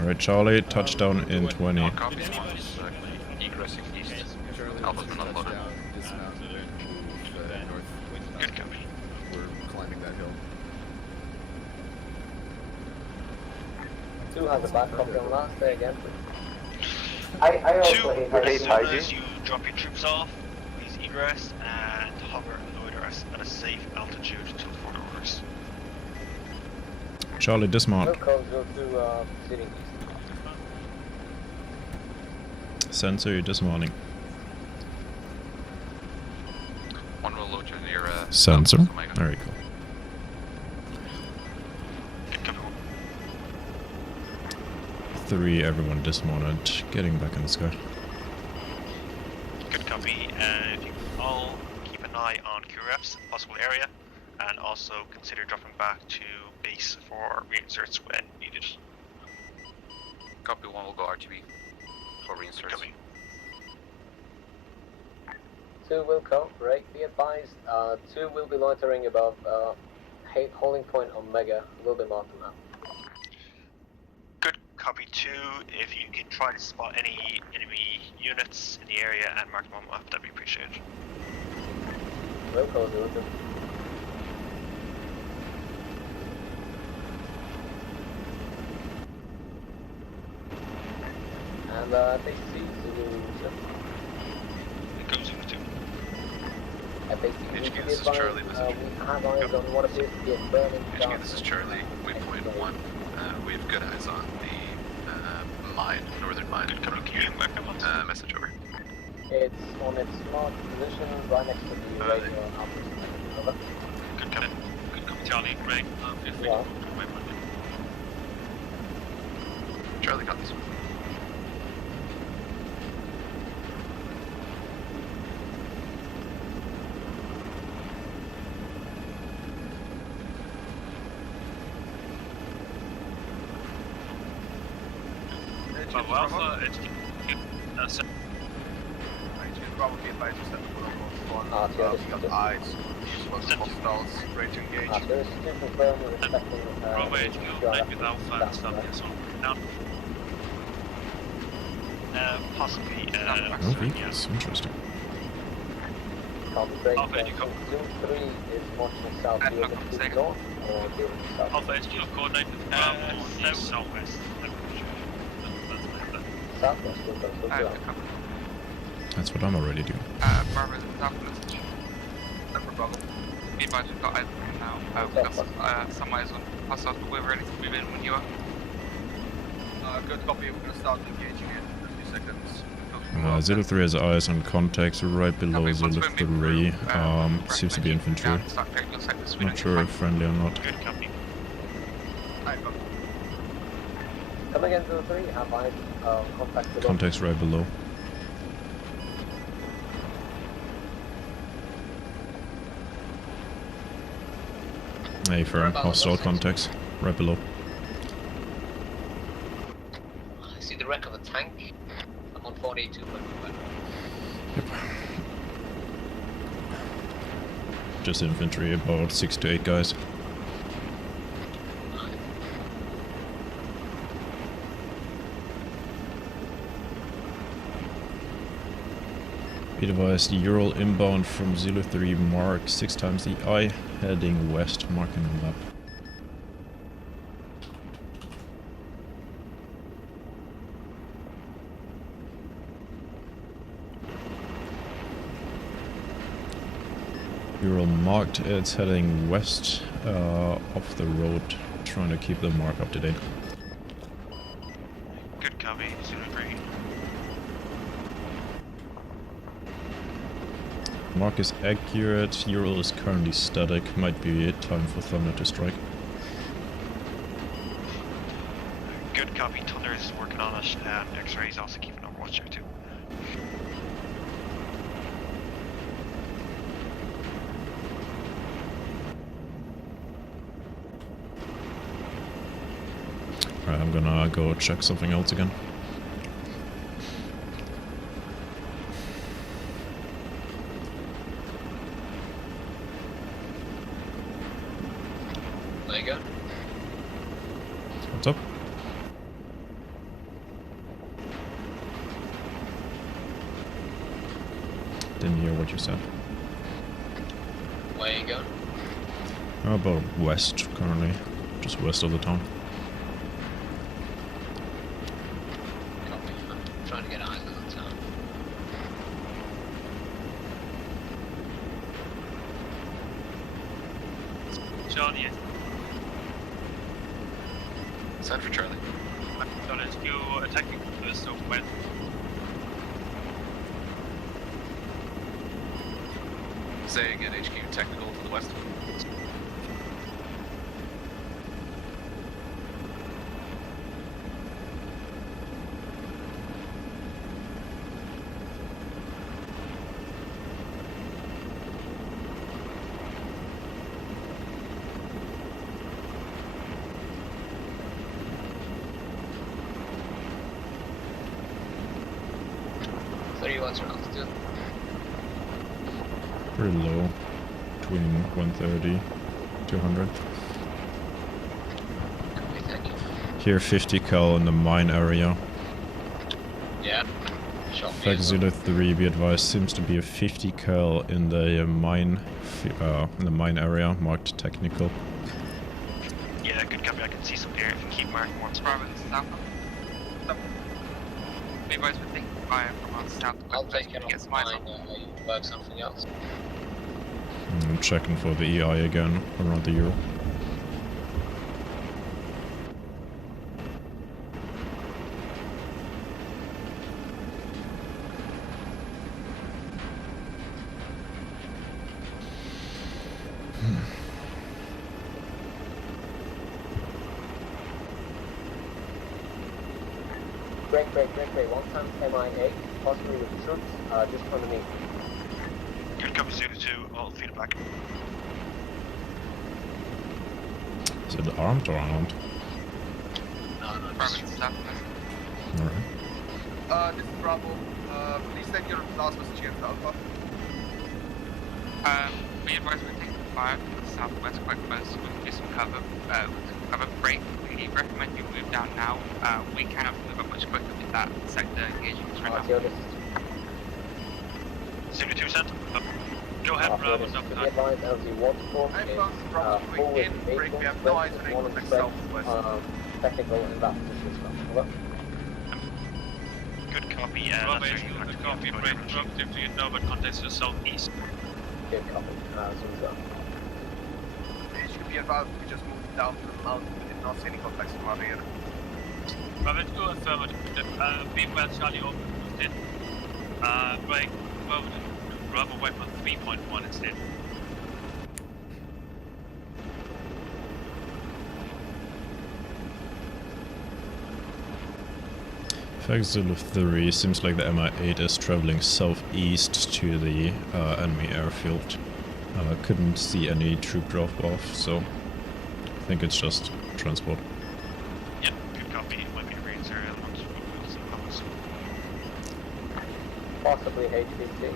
Alright, Charlie, touchdown in 20. Copies, 1 is egressing east. Alpha's been unloaded. Good copy. We're climbing that hill. 2 has a bad copy on last day again. I also hate As soon hygiene. as you drop your troops off, please egress and hover and loiter at a safe altitude until further orders. Charlie, dismount. Go to city. Sensor, you're dismounting. 1 will load you near Sensor? Omega. Very cool. Good copy. 3, everyone dismounted. Getting back in the sky. Good copy. If you can all keep an eye on QRFs, possible area, and also consider dropping back to base for reinserts when needed. Copy 1 will go RTB for reinserts. Copy. 2 will come, right? Be advised. 2 will be loitering above holding point Omega. Will be marked on that. Good copy 2. If you can try to spot any enemy units in the area and mark them on the map, that'd be appreciated. Will call 0 2. And FAC 0 It goes over 2. FAC HQ, this is Charlie, this is we have eyes on what appears to be a burning HQ, this is Charlie, waypoint 1. We have good eyes on the mine, northern mine. Message over. It's on its marked position right next to the radio and over. Good copy. Good copy, Charlie. Greg, feel free to Yeah. move to waypoint. Charlie, got this. Bravo Alpha, HQ. Bravo be advised to set the protocol on eyes. These was hostiles ready to engage. Bravo HQ, light with Alpha and Southeast down. Possibly, No vehicles, interesting. Alpha HQ. Alpha HQ, coordinate with Bravo southwest. That's what I'm already doing. Bravo southwest. Bravo. Be advised, we've got eyes on now. We've got some eyes on hostiles, but we're ready to move in when you are. Good copy, we're gonna start engaging in 50 seconds. 03 has eyes on contacts right below 03. Seems to be infantry. Not sure if friendly or not. Good copy. Come again, 03, have eyes contact below. Contacts right below. Hey, firm. Hostile contacts right below. I see the wreck of a tank. I'm on 42. Yep. Just infantry, about 6 to 8 guys. Be advised, Ural inbound from Zulu 3 mark 6 times the eye, heading west, marking the map. Ural marked, it's heading west off the road, trying to keep the mark up to date. Good copy, Zulu 3. Mark is accurate, Ural is currently static, might be time for Thunder to strike. Good copy, Thunder is working on it, and X-Ray is also keeping overwatch there too. Alright, I'm gonna go check something else again. There you go. What's up? Didn't hear what you said. Where you going? How about west currently? Just west of the town. Copy. I'm trying to get eyes on the town. Johnny. Send for Charlie. John HQ attacking the southwest. Say again, HQ technical to the west. What's your altitude? Pretty low. Between 130 200. Copy, thank you. Here 50 cal in the mine area. Yeah. Shot In fact, Zulu 3, be advised, seems to be a 50 cal in the mine area, marked technical. Yeah, good copy. I can see some here. If you keep marking once. Bravo, this is Alpha. Be advised, we're taking fire from our southwest. I'll take it to get off some eyes mine, on. you work something else. I'm checking for the EI again around the Euro. Break. 1 times MIA, possibly with troops, just underneath. Good copy, Zulu 2, all feedback. Is it armed or unarmed? No, Bravo, this is Alpha. This is Bravo. Please send your last message against Alpha. Be advised we're taking fire from the southwest quite close. We can do some cover break. We recommend you move down now. We cannot move up much quicker with that sector engaging us right now. Zulu 2 cent. Go ahead, Bravo's up behind. Always in break. We have no eyes on anyone like southwest. Technical in that position. Over. Good copy. Bravo HQ, good copy. Break drop to you know, but context to southeast. Good copy. Zooms up. HQ, be advised we just moved down to the mountain. We did not see any contacts from our rear. Bravo HQ, affirmative. Be well, Charlie, open. Instead. Break. Bravo weapon 3.1 instead. Fact Zulu 3, seems like the Mi-8 is traveling southeast to the enemy airfield. Couldn't see any troop drop-off, so I think it's just transport. Yep, good copy. It might be a ranger element. Possibly HVC.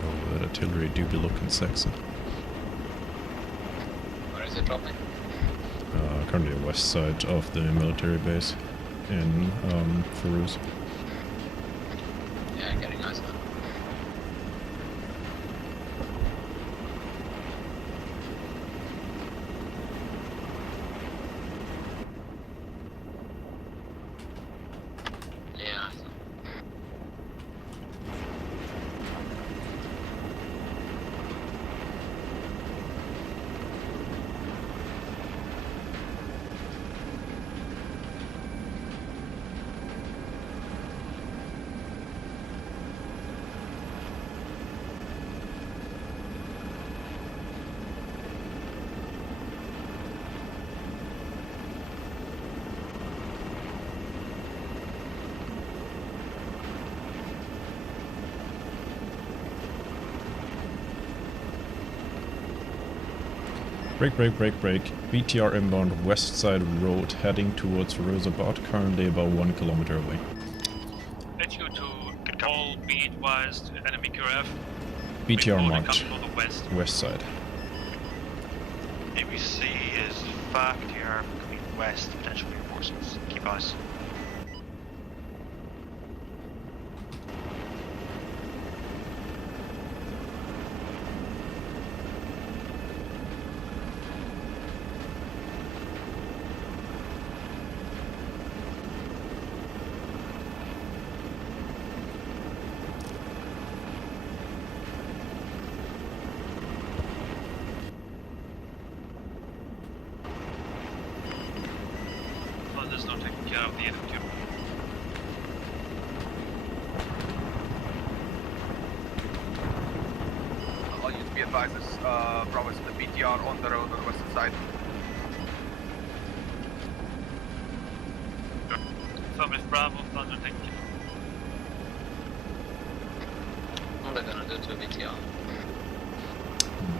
Oh, that artillery do be looking sexy. Where is it dropping? Currently west side of the military base in Farouz. Yeah, getting nice now. Yeah. Break. BTR inbound west side road heading towards Rosabad, currently about 1 kilometer away. HQ to all be advised, enemy QRF. BTR marked. West. West side. ABC is fact here, coming west, potential reinforcements. Keep eyes. There's no taking care of the enemy. I'll use be advised as Bravo is the BTR on the road on the western side. Affirmative Bravo, Thunder taking care. What are they gonna do to BTR?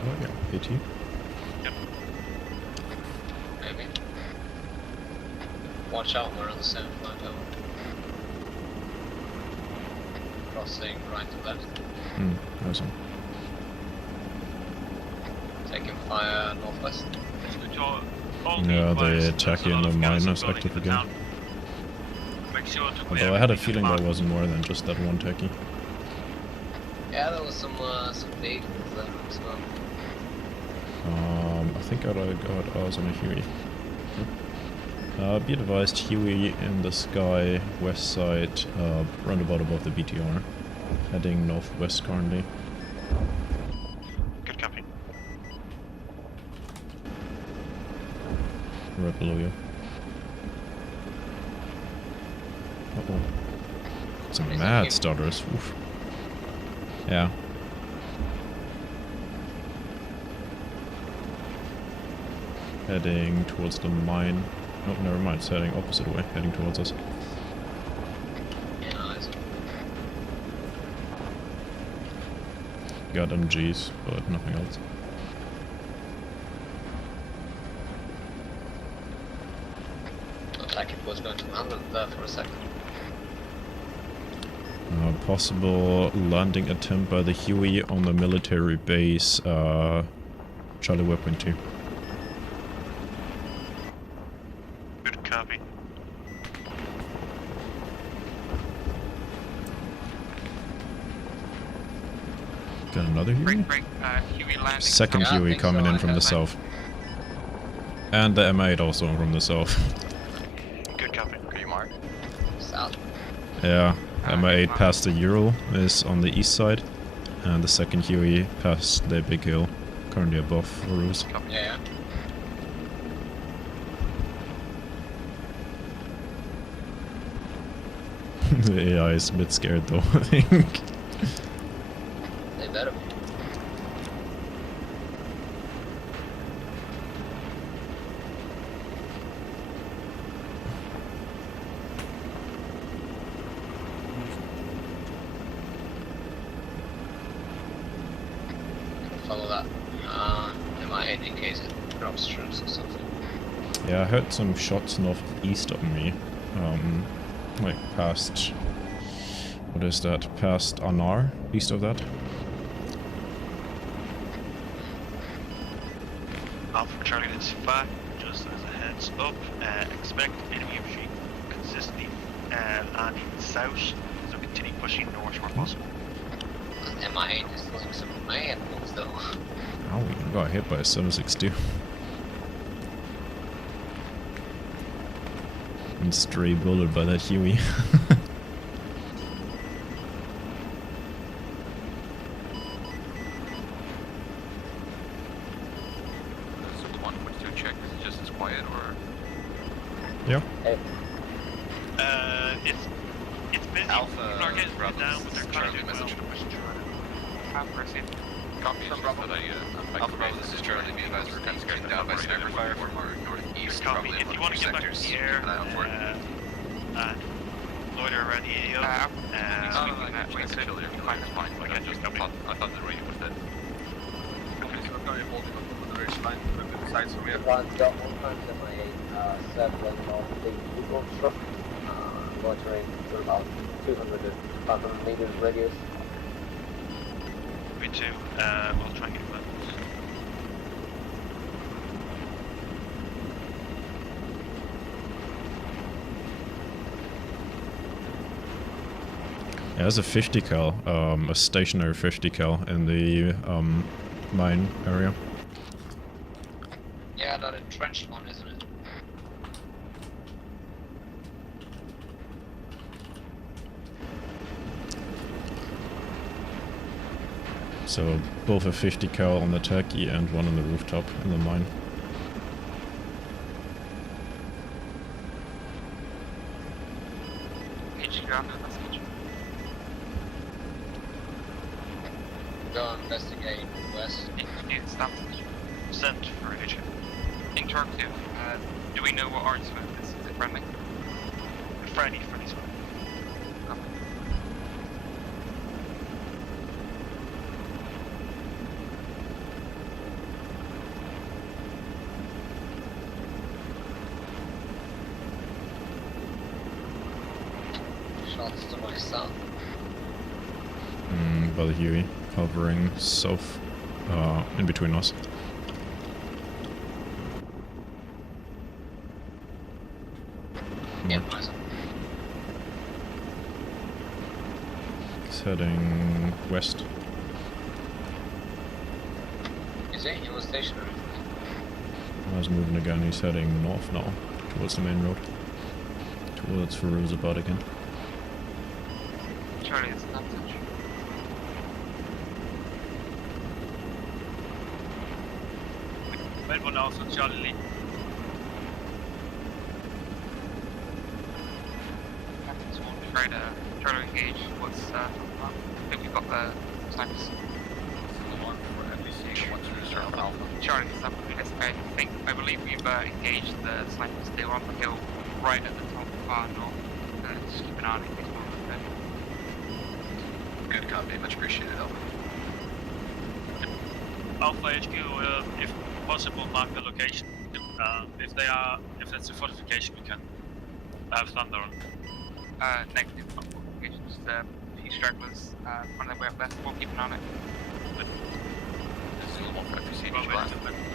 Oh yeah, AT. Yep. Maybe. Watch out, we're on the same flight over. Crossing right to left. Awesome. Taking fire northwest. Yeah, the attack in the miners active again. Although I had a feeling there wasn't more than just that one techie. Yeah, there was some vehicles there as well. I think I got ours on a Huey. Be advised, Huey in the sky, west side, roundabout above the BTR, heading northwest currently. Good copy. Right below you. Uh-oh. Some mad starters. Oof. Yeah. heading towards the mine. Oh, never mind, it's heading opposite way, heading towards us. Got MGs, but nothing else. Looked like it was going to land there for a second. Possible landing attempt by the Huey on the military base, Charlie Weapon 2. Good copy. Got another Huey? Huey landing. Second Huey coming in from the south. And the M8 also from the south. Good copy. Could you mark? South. Yeah, M8 past the Ural is on the east side, and the second Huey past the big hill, currently above Ruse. Yeah. The AI is a bit scared though, I think. They better be. Follow that. Am I in case it drops troops or something? Yeah, I heard some shots northeast of me. Like past... What is that? Past Anar, east of that. Alpha Charlie, that's 5. Just as a heads up, expect enemy machine consistently landing south, so continue pushing north where possible. MI8 is doing some mad moves though. Oh, we got hit by a 762. And stray bullet by that Huey. Yeah. It's busy. Alpha, people are getting run down with their Charlie message to push Copy, Alpha Bravo, this is Charlie. Be advised, we're kind of scared down by sniper fire from our northeast. Copy. If you want to get back to the air, loiter around the AO. I thought the radio was dead. Okay, so I'm going to hold up on the ridge line, look to the side, so we have... Got one times MI8, 7 on the Eagle truck, loitering for about 200 to 500 meters radius. Me too, we'll try and get that. Yeah, there's a 50 cal, a stationary 50 cal in the mine area. Yeah, that entrenched one, isn't it? So both a 50 cal on the Taki and one on the rooftop in the mine. Go investigate west. Stop. Sent for agent. Interruptive. Do we know what our smoke is? Is it friendly? Friendly smoke. Shots to my south. By the Huey, covering south, in between us. Yeah, It's heading west. Is it? He was stationary. I was moving again, he's heading north now, towards the main road. Towards Firuzabad again. Charlie, it's not touch. Red one also, Charlie Lee. Try to engage. What's I think we've got the snipers. At least 1 2 is Charlie, I believe we've engaged the snipers. They were on the hill right at the top, far north. Just keep an eye on it in case one of them. Good copy, much appreciated, Alpha HQ, if possible, mark the location. If that's a fortification, we can have thunder on. Negative fortification, just a few stragglers on their way up there. We'll keep an eye on it.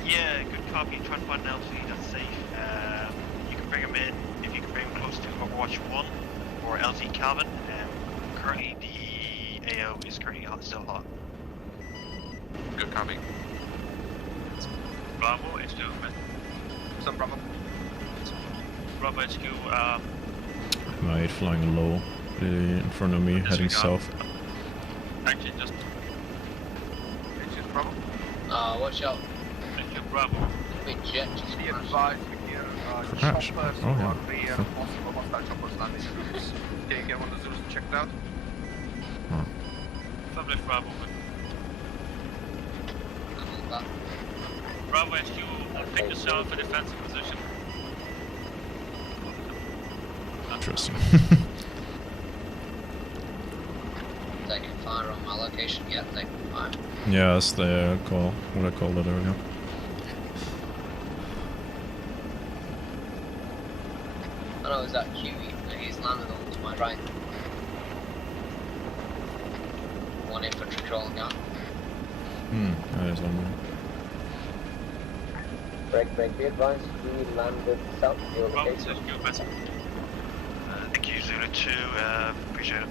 Yeah, good copy. Try and find an LT that's safe. You can bring them in if you can bring them close to Overwatch 1 or LT Calvin. Currently, the AO is currently still hot. Good copy. Bravo HQ, man. Some Bravo. Bravo HQ, My 8 flying low in front of me, heading south. Actually, just. HQ Bravo. Watch out. HQ Bravo. Big jet just be advised, we hear choppers or rear possible hostile choppers landing the Zeus. Take one of the Zeus and check it out. Public Bravo. Bravo HQ, pick yourself a defensive position. Interesting. Taking fire on my location yet, taking fire. Yeah, that's the call. What I called it earlier. I know, is that Huey? He's landed on to my right. One infantry trolling out. That is one. Break, be advised, we landed south of your location. Thank you, Zulu 2, appreciate it.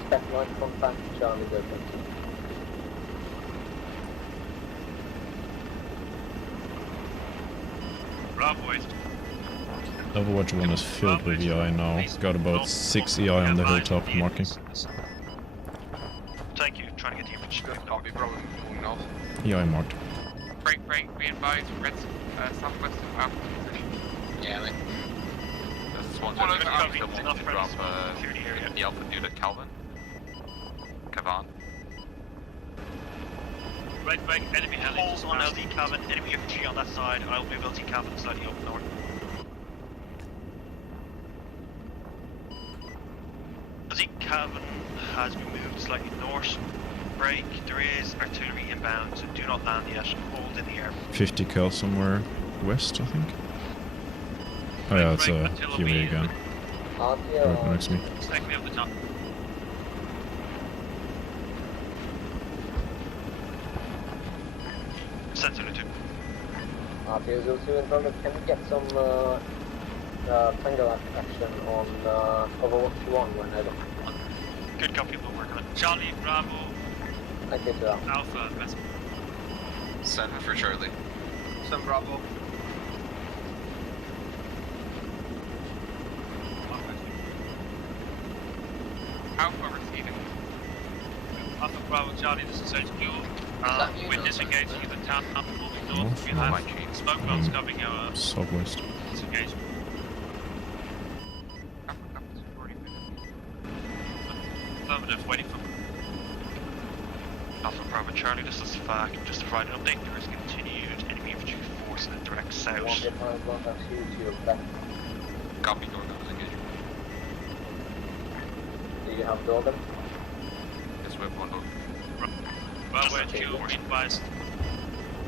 Expect line contact, Charlie open. Bravo HQ. Overwatch 1 is filled with EI now. Got about 6 EI on the hilltop marking. Thank you, trying to get the infantry. Good copy, Bravo, moving north. EI marked. Break, be advised, red, southwest of Alpha position. Yeah, mate. This is one to drop the Alpha unit Calvin. Kavan. Right, enemy heli. Holes on LD Calvin, enemy infantry on that side. I'll move LD Calvin slightly up north. LD Calvin has been moved slightly north. Break, there is artillery inbound, so do not land yet. Hold in the air. 50 cal somewhere west, I think. Oh yeah, that's a Huey again. Right next to me. Stack me up the top. Send Zulu 2. RTO Zulu 2 in front of, can we get some tango action on Overwatch 1 whenever? Good copy, we'll work on it. Charlie, Bravo, Thank you, sir. Alpha, West. Send for Charlie. Send Bravo. Alpha receiving. Alpha, Bravo, Charlie, this is HQ. We're disengaging in the town, moving north. We have smoke bombs covering our southwest. disengagement. Affirmative, waiting for Alpha Bravo Charlie, this is FAC. Just to provide an update, there is continued enemy infantry force in the direct south. Copy, Dorgan is engaging. Do you have Dorgan? Yes, we have one Dorgan. Bravo HQ, we're advised.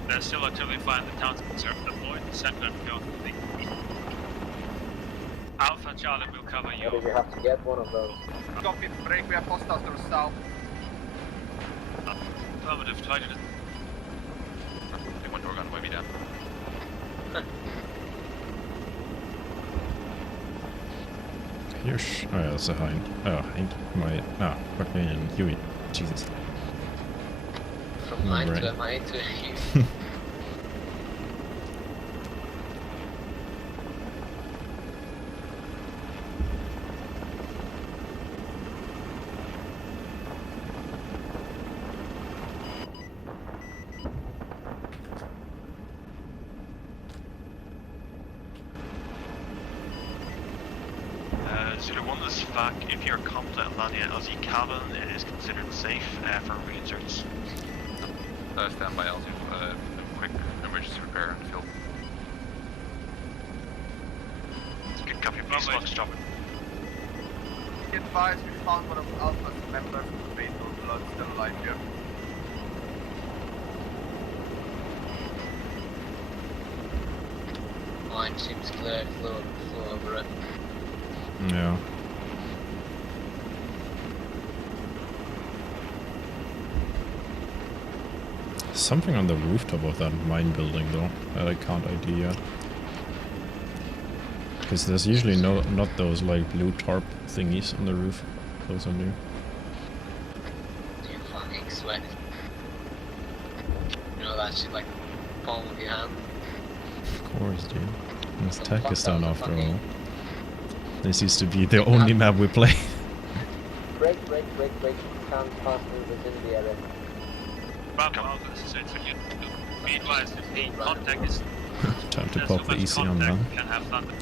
There's still artillery fire in the town center. Avoid the center and go to the east. Alpha Charlie will cover you. Or did you have to get one of those? Copy, break, we have hostiles to the south. Affirmative, try to... One Dorgan, way me down. Hirsch. Oh yeah, that's a hind. Oh, Hind. Fuck me and Huey. Jesus. From mine to you. Zulu 1, this is FAC. If you're competent at landing at LZ cabin, it is considered safe for reinserts. Stand by LZ, quick emergency repair and field. Good copy, please Fox, drop it. Be advised, we found one of Alpha's members of the Fatal Blood still alive here. Mine seems clear, flew over it. Yeah. Something on the rooftop of that mine building though, that I can't ID yet. Because there's usually not those like blue tarp thingies on the roof. Those are new. You fucking sweat. You know that shit like palm of your hand. Of course, dude. It's Takistan after all. This used to be the only map we play. Break. Can't pass through the area. Bravo, this is it. Be advised, if the contact is... Time to pop the easy on man. Can have thunder.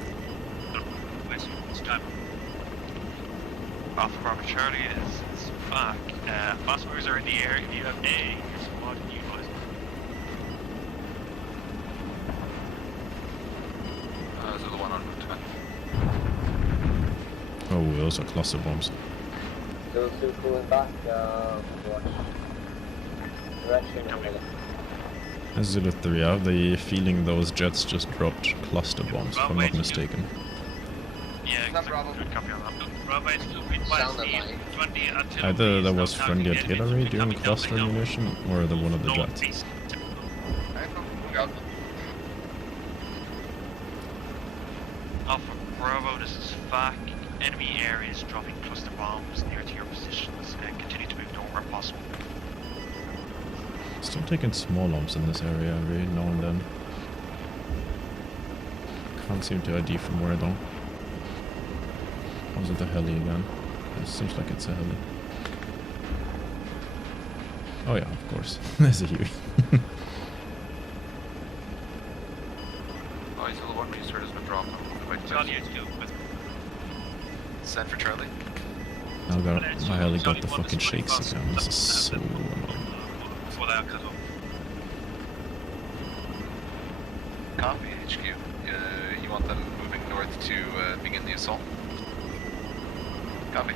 Alpha Bravo Charlie is FAC. Fast movers are in the air. If you have A, your squad can utilize it. Zulu 1 on 10. Oh, those are cluster bombs. Zulu 2 pulling back, watch. Direction Zulu 3, I have the feeling those jets just dropped cluster bombs, if I'm not mistaken. Yeah, Bravo. Good copy on that. Bravo is to be advised, the 20 artillery Either that is was now friendly targeting artillery enemies doing becoming cluster doubling ammunition, or the one of the jets. northeast. Alpha Bravo, this is FAC. Enemy areas dropping cluster bombs near to your positions and continue to move north where possible. Still taking small lumps in this area every now and then. Can't seem to ID from where though. Was it the heli again? It seems like it's a heli. Oh yeah, of course. There's a Huey. Oh, Zulu 1 resort has been dropped. Charlie HQ with... Send for Charlie. Now my heli got the fucking shakes again. This is so annoying. Before they are cut off. Copy, HQ. You want them moving north to begin the assault? Copy.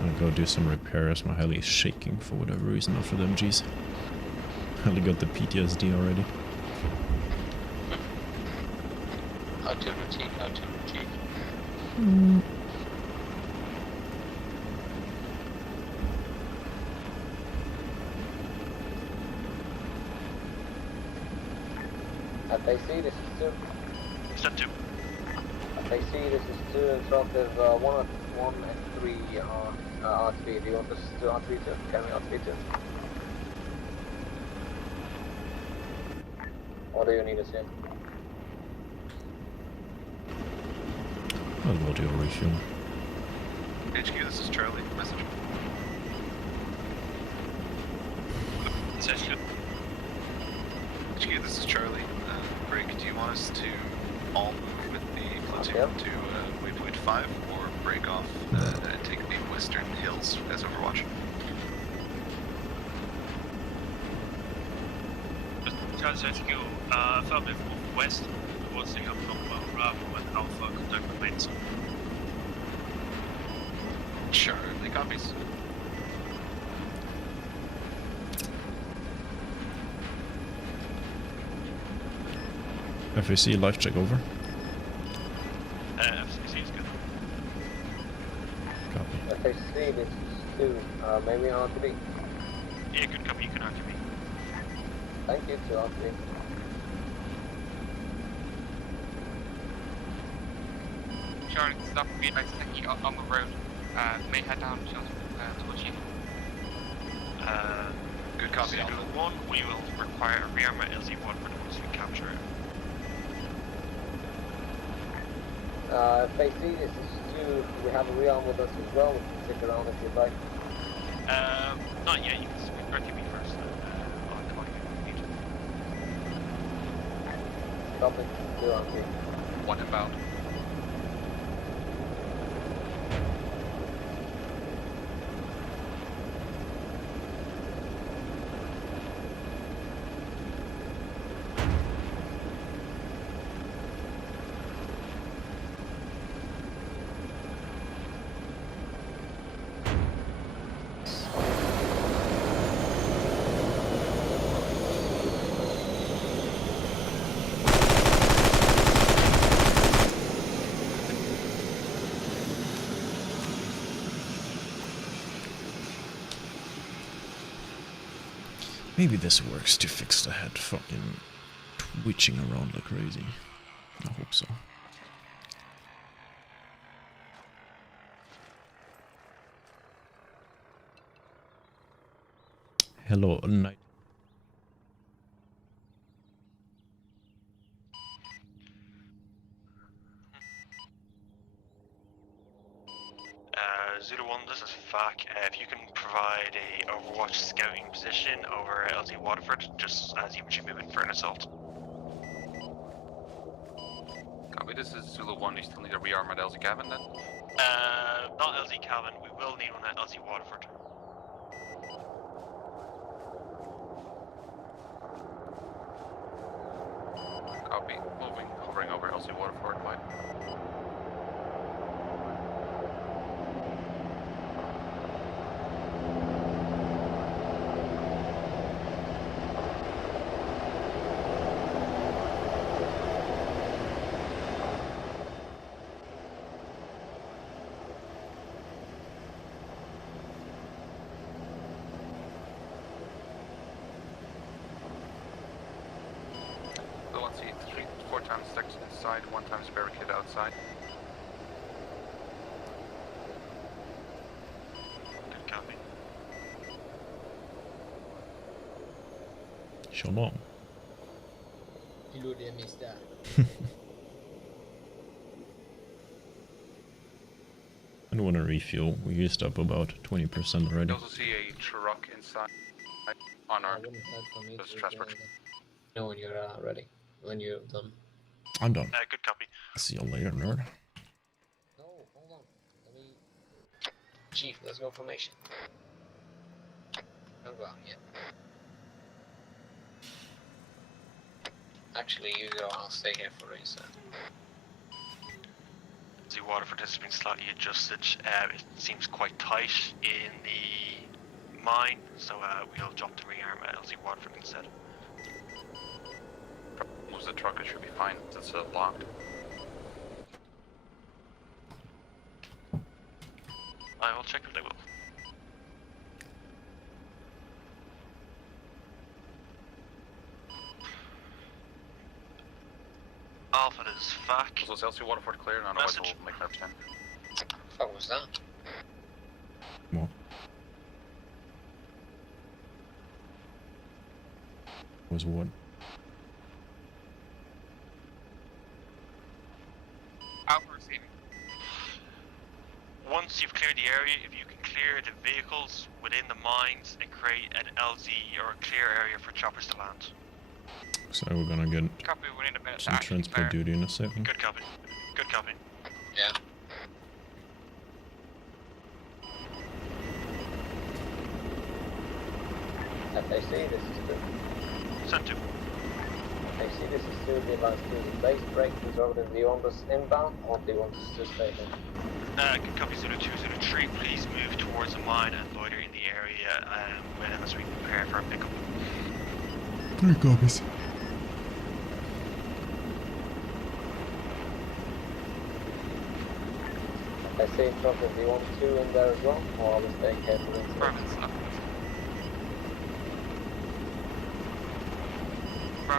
I'm gonna go do some repairs. My heli is shaking for whatever reason after the MGs. Heli got the PTSD already. How to routine. FAC, this is 2. Step 2. FAC, this is 2, instructive 1 and 3 on R3. Do you want us to R3 too? Can we R3 too? Or do you need us here? I'll do a refuel. HQ, this is Charlie. Message. HQ, this is Charlie. Break, do you want us to all move with the platoon to waypoint 5 or break off and take the western hills as Overwatch? Charlie HQ, affirmative, move west towards the hill from Bravo and Alpha contact remains. Charlie copies. FAC life check over. FCC is good. Copy. FAC, this is 2. Maybe on R3. Yeah, good copy, you can RTB. Thank you to R3. Charlie, stop being by Seki on the road. May head down towards you. Good copy, Zulu Alpha. 1, we will require a rearm at LZ1 for the most we capture it. FAC, this is 2. We have a rearm with us as well. We can stick around if you'd like. Not yet, you can speak RTB first. I'll call you if you need to. Copy. 2 on 3. 1 inbound. Maybe this works to fix the head fucking twitching around like crazy. I hope so. Hello, night. Zulu 1, this is FAC. If you can provide a Overwatch scouting position over LZ Waterford, just as you should move in for an assault. Copy, this is Zulu 1. You still need a rearm at LZ Cabin then? Not LZ Cabin, we will need one at LZ Waterford. Copy, moving, hovering over LZ Waterford, bye. The 1C3, 4 times stacks inside, 1 times barricade outside. Good copy. Shalom. Hello there, mister. I don't want to refuel. We used up about 20% already. You also see a truck inside, unarmed. Just transport. Know when you're ready. When you're done. I'm done. Good copy. See you later, nerd. No, hold on. Let me... Chief, let's go formation. Don't go out yet. Actually, you go, I'll stay here for a reset. LZ Waterford has been slightly adjusted. It seems quite tight in the mine, so we'll drop the rearm at LZ Waterford instead. Moves the truck, it should be fine. It's locked. I will check if they will. Alpha, this is FAC. So it's LC Waterford clear, and otherwise we'll make an understand. What was that? What? Was what? Alpha receiving. Once you've cleared the area, if you can clear the vehicles within the mines and create an LZ or a clear area for choppers to land. So we're gonna get Copy, we need a minute some transport duty in a second. Good copy. Good copy. Yeah. FAC, this is good. Sent to. FAC, this is still the advanced to the base breakthroughs over the on this inbound, or do you want us to stay here? Good copy, 0203. Please move towards the mine and loiter in the area as we prepare for a pickup. 3 copies. I see in front of the 1-2 in there as well, or are we staying careful inside? I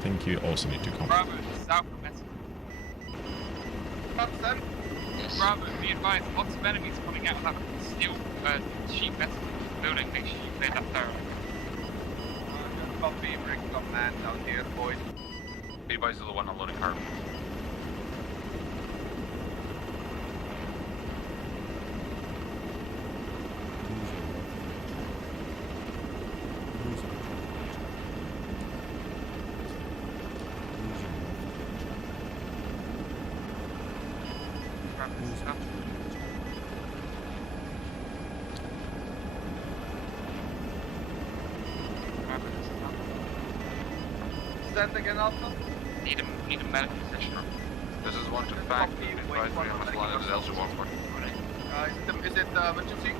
think you also need to come. Bravo, south of Metal. Thompson? Yes. Bravo, be advised, lots of enemies coming out of that steel sheet metal building. Make sure you clear that thoroughly. Copy, bring up man down here, boys. Be advised of the one unloading car. now. Stand again, Alpha. Need a medical position. This is 1 to 5. Advisory on this line is Elsa 1 Is it emergency?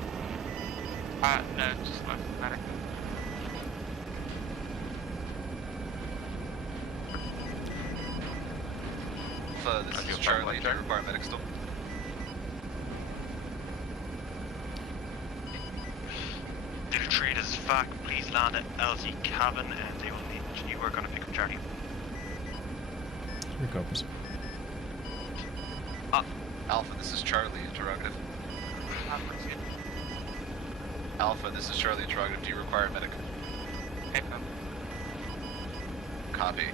No, just medical. This is Charlie. Do you require medic still? Zulu 3, this is FAC. Please land at LZ cabin and they will need you. We're going to pick up Charlie. Recovers. Alpha, this is Charlie. Interrogative. Alpha, this is Charlie. Interrogative. Do you require medic? Copy.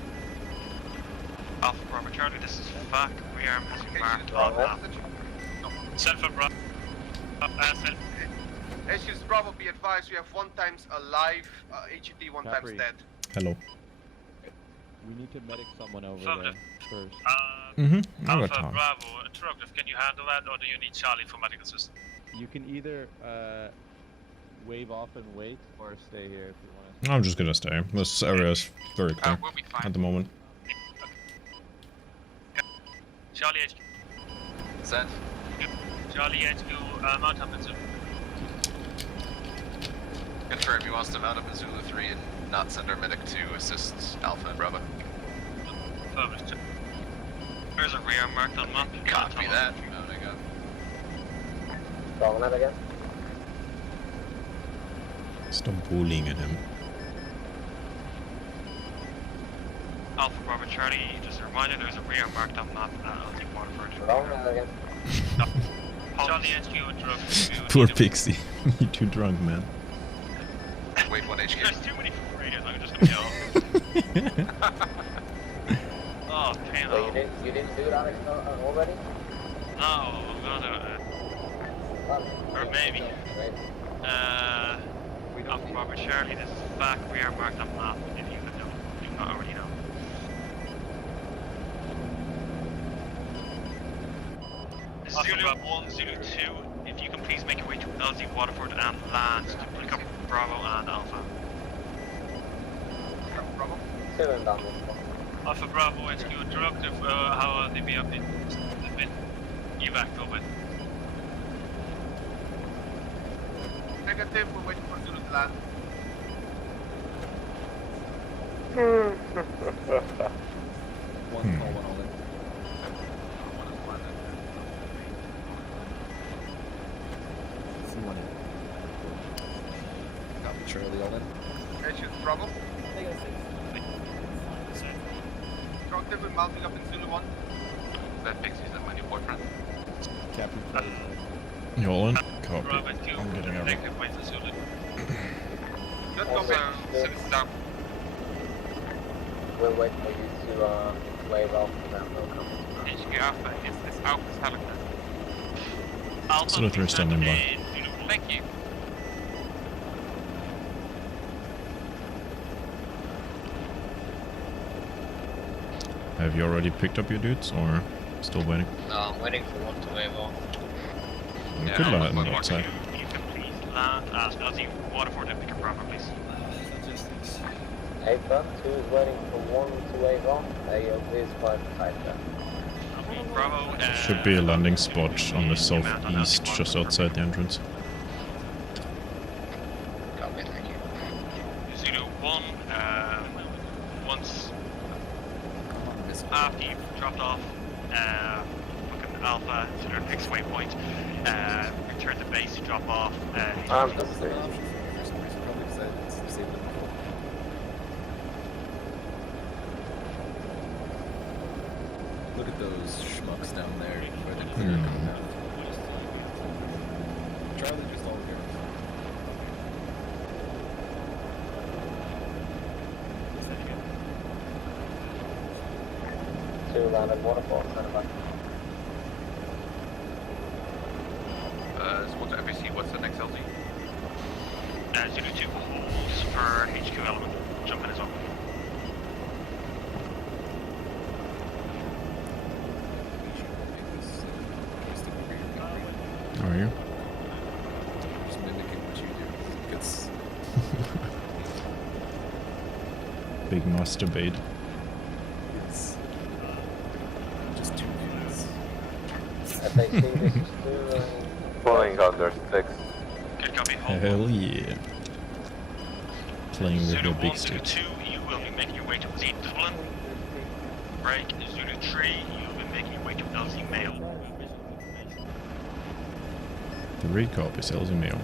Alpha Bravo Charlie, this is FAC. Rearm has been marked on map. Send for Bravo. Issues Bravo, be advised, we have 1 times alive, HED 1 times dead. Hello. We need to medic someone over Affirmative. there first. Alpha time. Bravo, interrogative, can you handle that or do you need Charlie for medical assistance? You can either wave off and wait, or stay here if you want to. I'm just gonna stay. This area is very clear We'll be fine. at the moment. Charlie HQ. Send. Charlie HQ, mount up and Zulu. Confirm he wants to mount up in Zulu 3 and not send our medic to assist Alpha and Bravo. Affirmative. There's a rearm marked on map. Copy that. Mounting up. Wrong map again. Stop bullying at him. Alpha Bravo Charlie, just a reminder, there's a rearm marked on map at LZ Waterford. Wrong map again. Charlie HQ, interrogative. Poor Pixie. You're too drunk, man. Wait, 1 HQ. There's too many radios, I'm just gonna be off. Oh, pain. So you didn't do that already? No, I'm gonna do it. Or maybe. Alpha Bravo Charlie, this is FAC. Rearm marked on map if you could know. Do not already know. Zulu 1, Zulu 2, if you can please make your way to LZ Waterford and land to pick up Bravo and Alpha. Bravo. Alpha Bravo HQ, interrogative, how are they been evac over? Negative, we're waiting for Zulu to land. One call, one all in. Copy Charlie, all in. Issues Bravo. Interrogative, we're mounting up in Zulu 1. That Pixie's my new boyfriend. Captain. You all in? Copy. Bravo HQ, I'm getting over. connected with the Zulu. Good copy. Citizens down. We'll wait for you to wave off and then we'll come. HQ Alpha, is this Alpha's helicopter? Alpha, Zulu 3 standing by. Thank you. Have you already picked up your dudes, or still waiting? No, I'm waiting for one to wave off. We could land outside. You can please land at LZ Waterford and pick up Bravo, please. April 2 is waiting for one to wave off. AOP is quite tight there. Bravo. Should be a landing spot on the southeast, just outside the entrance. Copy, thank you. Zulu 1, once after you've dropped off fucking Alpha to their next waypoint, return to base to drop off. Look at those schmucks down there where they're coming out. Charlie, just all here. Two landed waterfall, kind of like. So what's the FAC? What's the next LZ? Zulu 2 holds for HQ element. Jump in as well. big masturbate. Yes. Just 2 minutes. Pulling under 6. Good copy. Hell yeah. Playing with Zulu your 1, big Zulu stick. 2, you will be making your way to LZ Dublin. Break. Zulu 3, you will be making your way to LZ Mail. 3 copies, LZ Mail.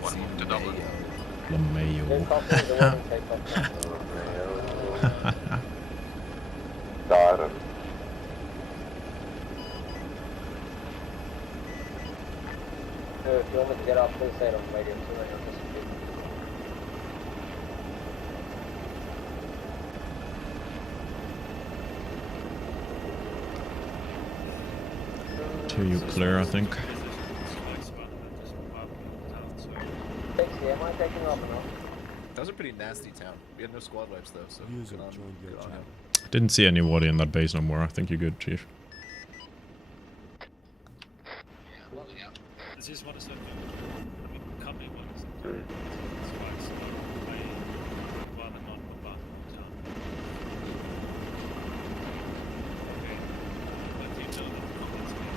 One move to Dublin. LeMayo. Darren. If you want me to get off, please say it on the radio so that you'll just To you clear, I think. 60, am I taking off or not? That was a pretty nasty town. We had no squad wipes though, so good on him. Didn't see anybody in that base no more. I think you're good, Chief. This is what is company one is quite slow. I rather not bombard the town. Okay. But you know that the combat's here.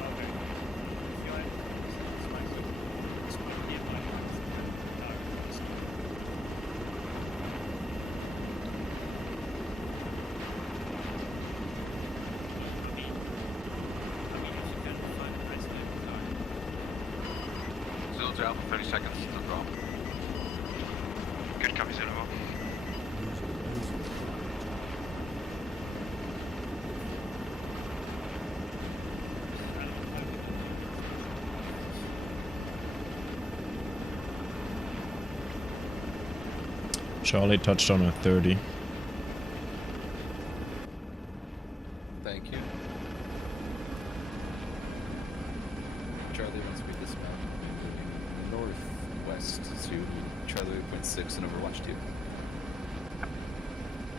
Okay. If you have this might be my Zulu Alpha, 30 seconds to drop. Good copy, Zulu 1. Charlie touched on a 30. Thank you. Charlie wants me to dismount. Northwest to Charlie 0.6 and Overwatch 2.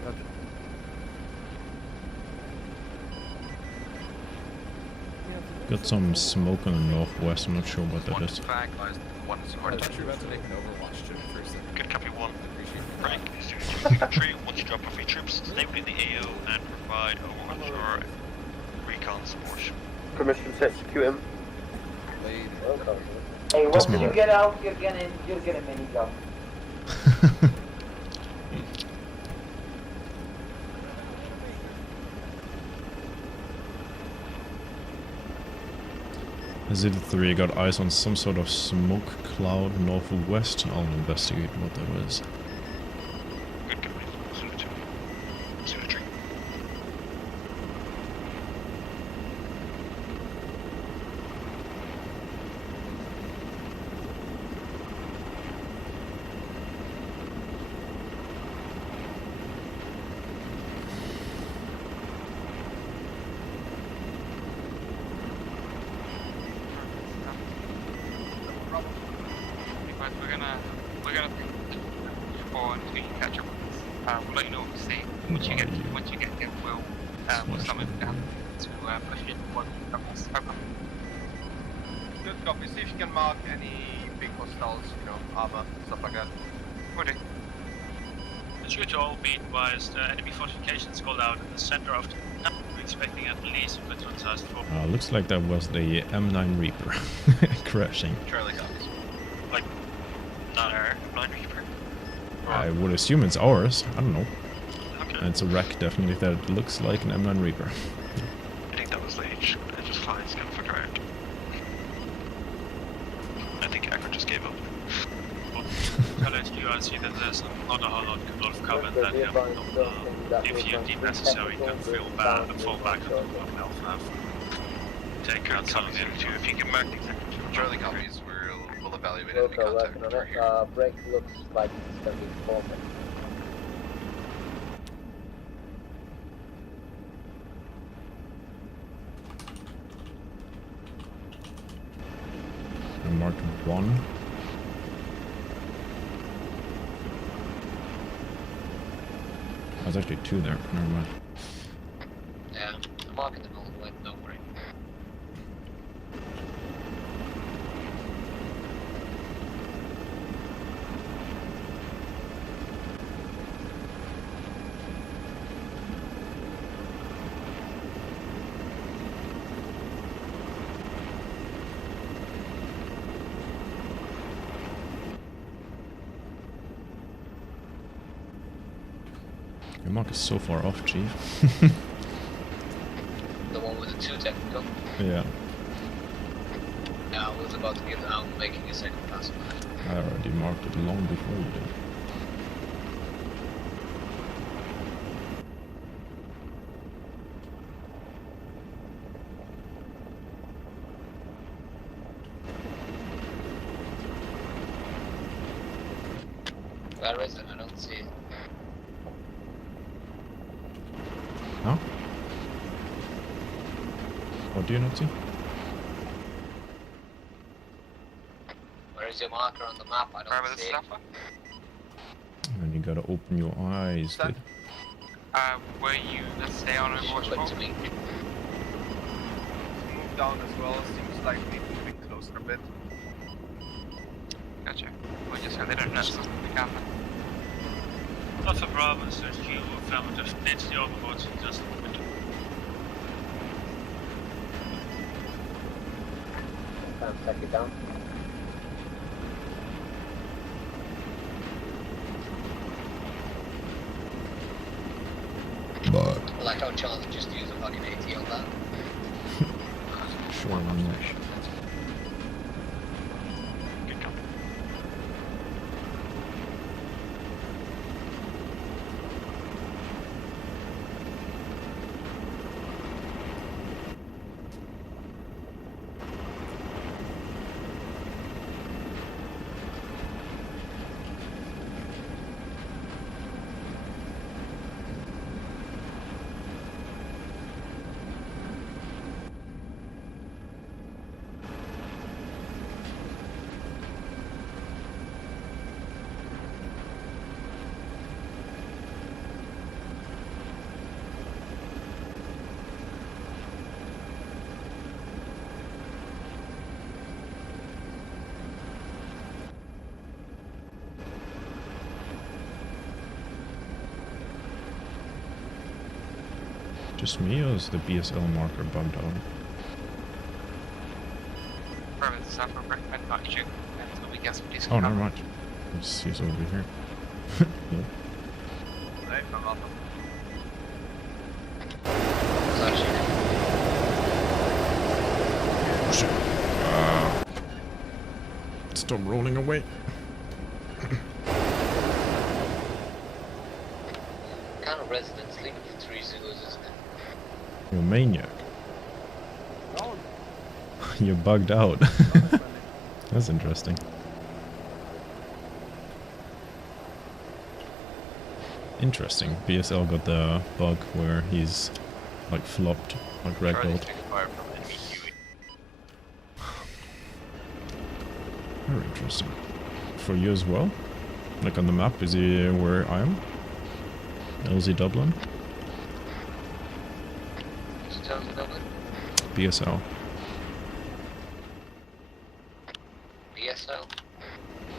Gotcha. Got some smoke in the northwest. I'm not sure what that is. I thought you were about to make an Overwatch joke first. Good copy 1. Break. Tree, once you drop off your troops, stay within the AO and provide Overwatch or recon support. Permission to execute him. Hey, once you get out, you'll get a minigun. Z3 got eyes on some sort of smoke cloud northwest. I'll investigate what that was. Good copy. Zulu 2. Zulu 3. Because we're gonna for until you catch up with us. We'll let you know what we see. Once you get there, we'll summon down to push in one of us. Over. Good copy. See if you can mark any big hostiles, Arma, stuff like that. Would it? As usual, be advised, enemy fortifications called out in the center of the town. We're expecting at least a platoon sized 4. Looks like that was the M9 Reaper crashing. Charlie copies. Like, not our M9 Reaper? I would assume it's ours. I don't know. Okay. And it's a wreck, definitely, that looks like an M9 Reaper. I think that was the H. It just flies going for ground. I think Akron just gave up. I see that there's not a whole lot of cover that if you deem necessary, you can fall back on the Alpha. Take out something into if you can mark the exact. Charlie copies, we'll evaluate enemy contact. Working on it. Break looks like it's going to be performing. I marked 1. There's actually 2 there. Never mind. Yeah, I'm marking them all the way, don't worry. Your mark is so far off, Chief. The one with the 2 technical? Yeah. Yeah, I was about to give out making a second pass. I already marked it long before you did. Where is it? I don't see it. Huh? What do you not see? Where is your marker on the map? I don't see it. And you gotta open your eyes, kid. Were you, let's stay on Overwatch 4? Move down as well, seems like we need moving closer a bit. Gotcha. Well, just so they don't know something we can. Alpha Bravo, search Q, affirmative, it's the Overwatch, just window. Take it down. But I like how Charlie just used a fucking AT on that. sure, I'm not. Good copy. Just me, or is the BSL marker bugged out? Probably the software recommend not shoot until we get some decent Oh, never cover. mind. He's over here. Yep. Right, I'm off. Oh shit. Stop rolling away. Kind of resident sleeping for 3 Zulus, isn't it? You're a maniac. You're bugged out. That's interesting. Interesting. BSL got the bug where he's like flopped, like ragdolled. Very interesting. For you as well? Like on the map, is he where I am? LZ Dublin? BSL. BSL?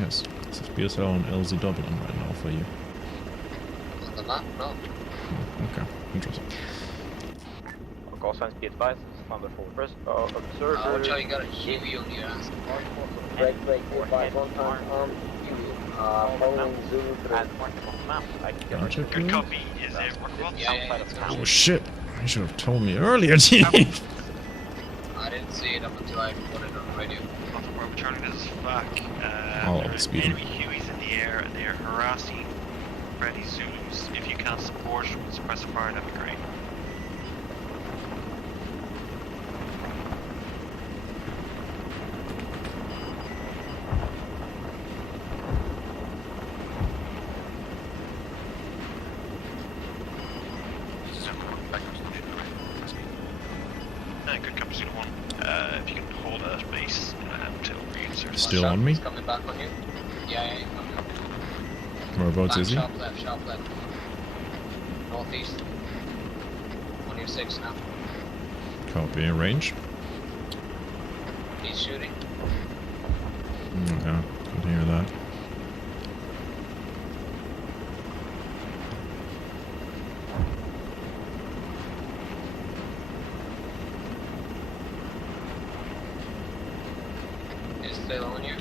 Yes, it says BSL and LZ Dublin right now for you. On the map? No. Okay, interesting. Call signs be advised, number 4 first, observer. Watch out, you got a Huey on your ass. Break, advise, one time, following Zulu through. Gotcha. Good copy. Is it Oh shit! You should have told me earlier, Chief. I didn't see it up until I put it on the radio. Bravo Charlie, this is back. I'll There's speed him. enemy Hueys in the air and they're harassing friendly Zulus. If you can support with suppressive fire, that'd be great. Good copy, Zulu 1. If you can hold that base until reinsert. Still on me? Coming back on you. Yeah, he's coming. Whereabouts is he? Sharp left, sharp left. Northeast. On your 6 now. Copy, in range. He's shooting. Okay, good to hear that. He's still on you.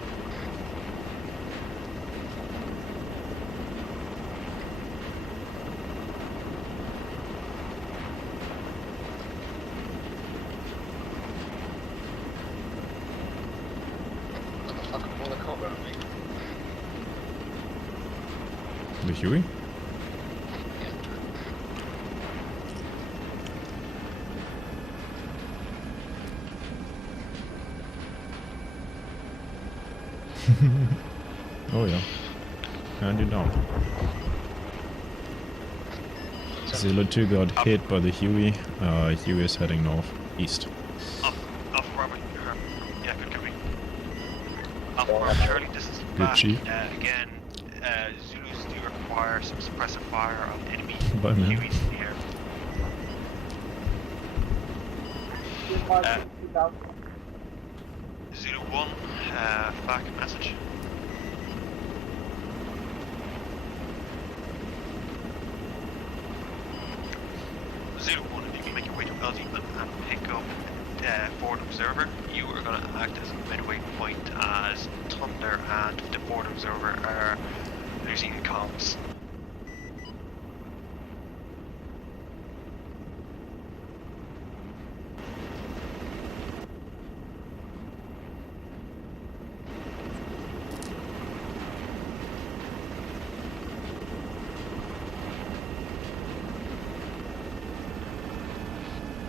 cover me. The Huey? Oh yeah. And you're down. Zilla 2 got hit by the Huey. Huey is heading northeast. Alpha Bravo, yeah, good copy. Alpha Bravo Charlie, this is Good back. chief. Again, Zulus do require some suppressive fire on enemy Bye, man. Hueys in the air. Zulu 1, back message. Zulu 1, if you can make your way to LG and pick up Ford Observer, you are going to act as a midway point as Thunder and the Ford Observer are losing comms.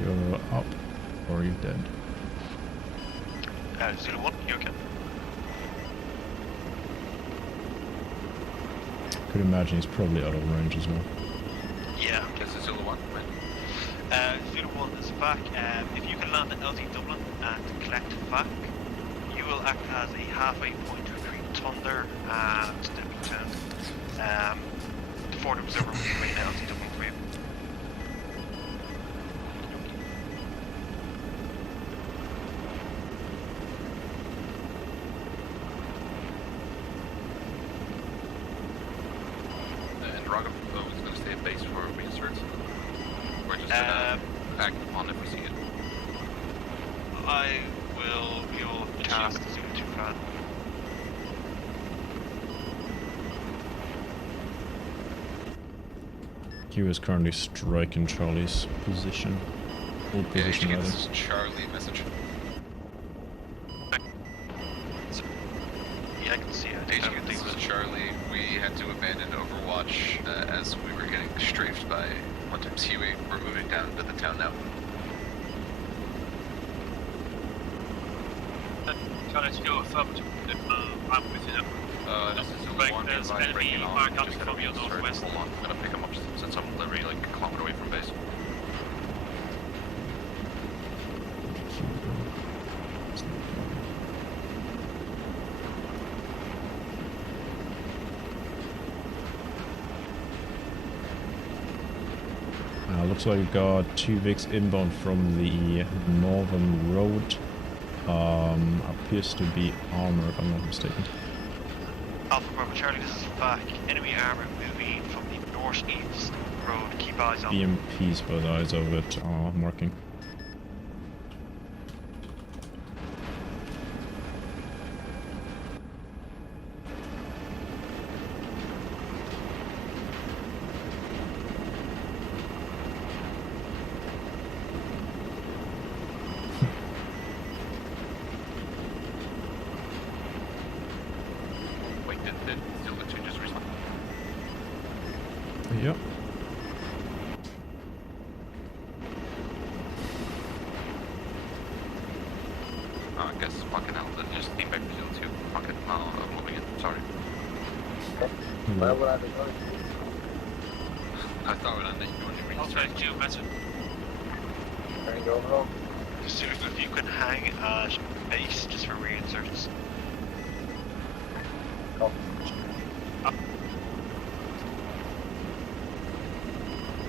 You're up, or you're dead. Zulu 1, you okay? Could imagine he's probably out of range as well. Yeah. This is Zulu 1. Zulu 1 is back. If you can land at LZ Dublin and collect back, you will act as a halfway point between Thunder and the Lieutenant. The Ford Observer will remain at LZ Dublin for you. And Rocket is going to stay at base for reinserts. We're just going to act upon if we see it. I will cast Zulu 2 fan. Q is currently striking Charlie's position. Old position, rather. This is Charlie message. Yeah, I can see it. This is Charlie. We had to abandon Overwatch as we were getting strafed by one times Huey. We're moving down to the town now. Charlie, to go affirmative. I'm with you now. This is Zulu 1. There's enemy fire coming from your northwest. Hold on, I'm gonna pick him up since I'm literally like a kilometer away from base. Looks like we've got 2 Vics inbound from the northern road. Appears to be Arma, if I'm not mistaken. Alpha Bravo Charlie, this is back. Enemy armor moving from the northeast road. Keep eyes on. BMPs by the eyes of it are marking. Wait, did Zulu 2 just respond? Yep. I guess fucking hell, then just lean back to Zulu 2. Fuck it, I'm moving in. Sorry. Where would I be going? I thought we'd end it. You only reached Okay, Q, message. Can I go overall? If you can hang at base just for reinserts. Oh.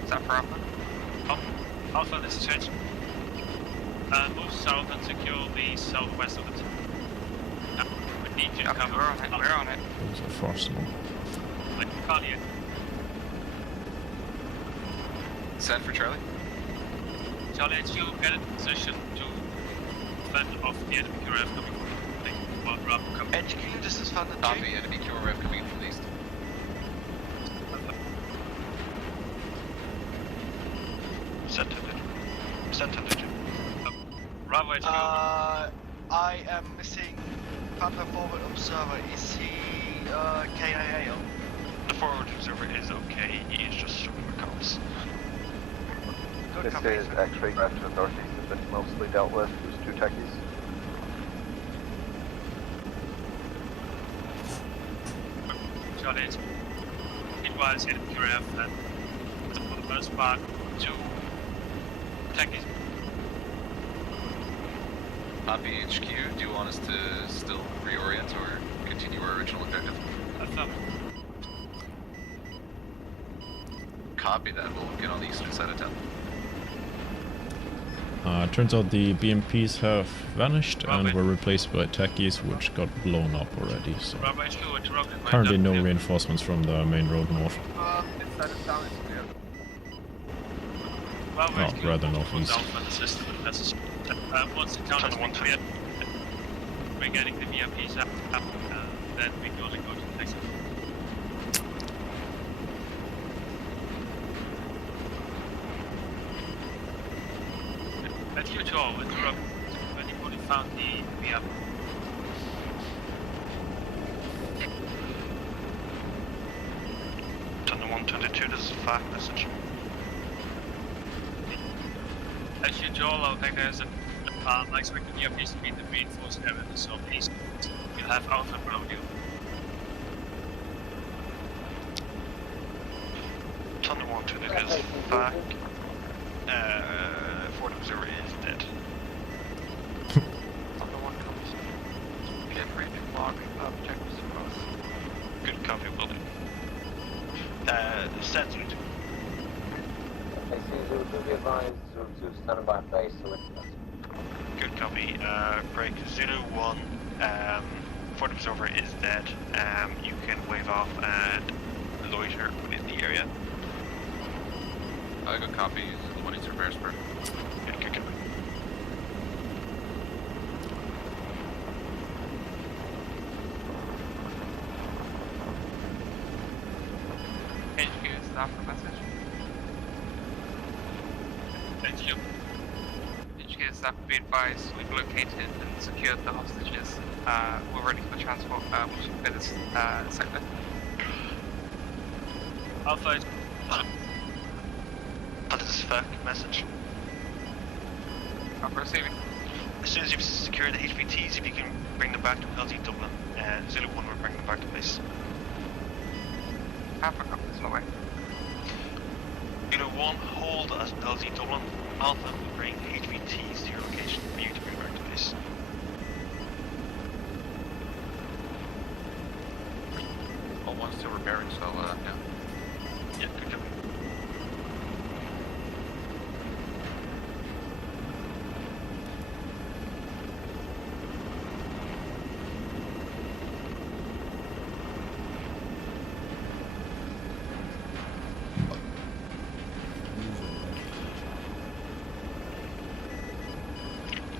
Is that for Alpha? Alpha, this is Hedge. Move south and secure the southwest of it. We need you to cover. We're on it. Those are forcible. Like, can't you? Send for Charlie. Charlie, HQ, get in position to fend off the enemy QRF coming from the Bravo coming. HQ, this is Phantom 2. Copy, enemy QRF coming in from the east. Sentinel. Bravo HQ. I am missing Papa Forward Observer. Is he KIA? The Forward Observer is okay, he is just struggling with comms. This is X-ray ground to the northeast has been mostly dealt with. There's 2 techies. Charlie, it was in QRF and for the most part 2 techies. Copy HQ, do you want us to still reorient or continue our original objective? Copy that, we'll get on the eastern side of town. Turns out the BMPs have vanished and were replaced by techies, which got blown up already, so... Currently no reinforcements from the main road north. This side of town is clear. Oh, rather northeast. Once the town has been cleared, we're getting the VIPs up, then we can only go to the next one. At your tour, when you only found the VIP. Thunder 122, this is a fact message. As usual, I think there's I expect the VIPs to be in the reinforced area in the southeast. We'll have Alpha and Bravo. Thunder 122 is back. Fort Observer is dead. Thunder 1 comes. Get ready to log objectives across. Good copy, will do. Send Zulu 2. I see Zulu 2 be advised, Zulu 2 standing by base, so it's Good copy. Break Zulu 1. Fort Observer is dead. You can wave off and loiter within the area. Good copy. Zulu 1 needs to reverse bird. Good copy. HQ, is that the message? Thank you. HQ, staff be advised, we've located and secured the hostages. We're ready for transport, which is in this sector. Alpha is... That is a fact message. Alpha receiving. As soon as you've secured the HVTs, if you can bring them back to LZ Dublin, and Zulu 1 will bring them back to base. Alpha copies, no way. Zulu 1, hold at LZ Dublin. Alpha will bring HVTs to your location for you to bring back to base. All 1's still repairing, so yeah. Yeah, good job.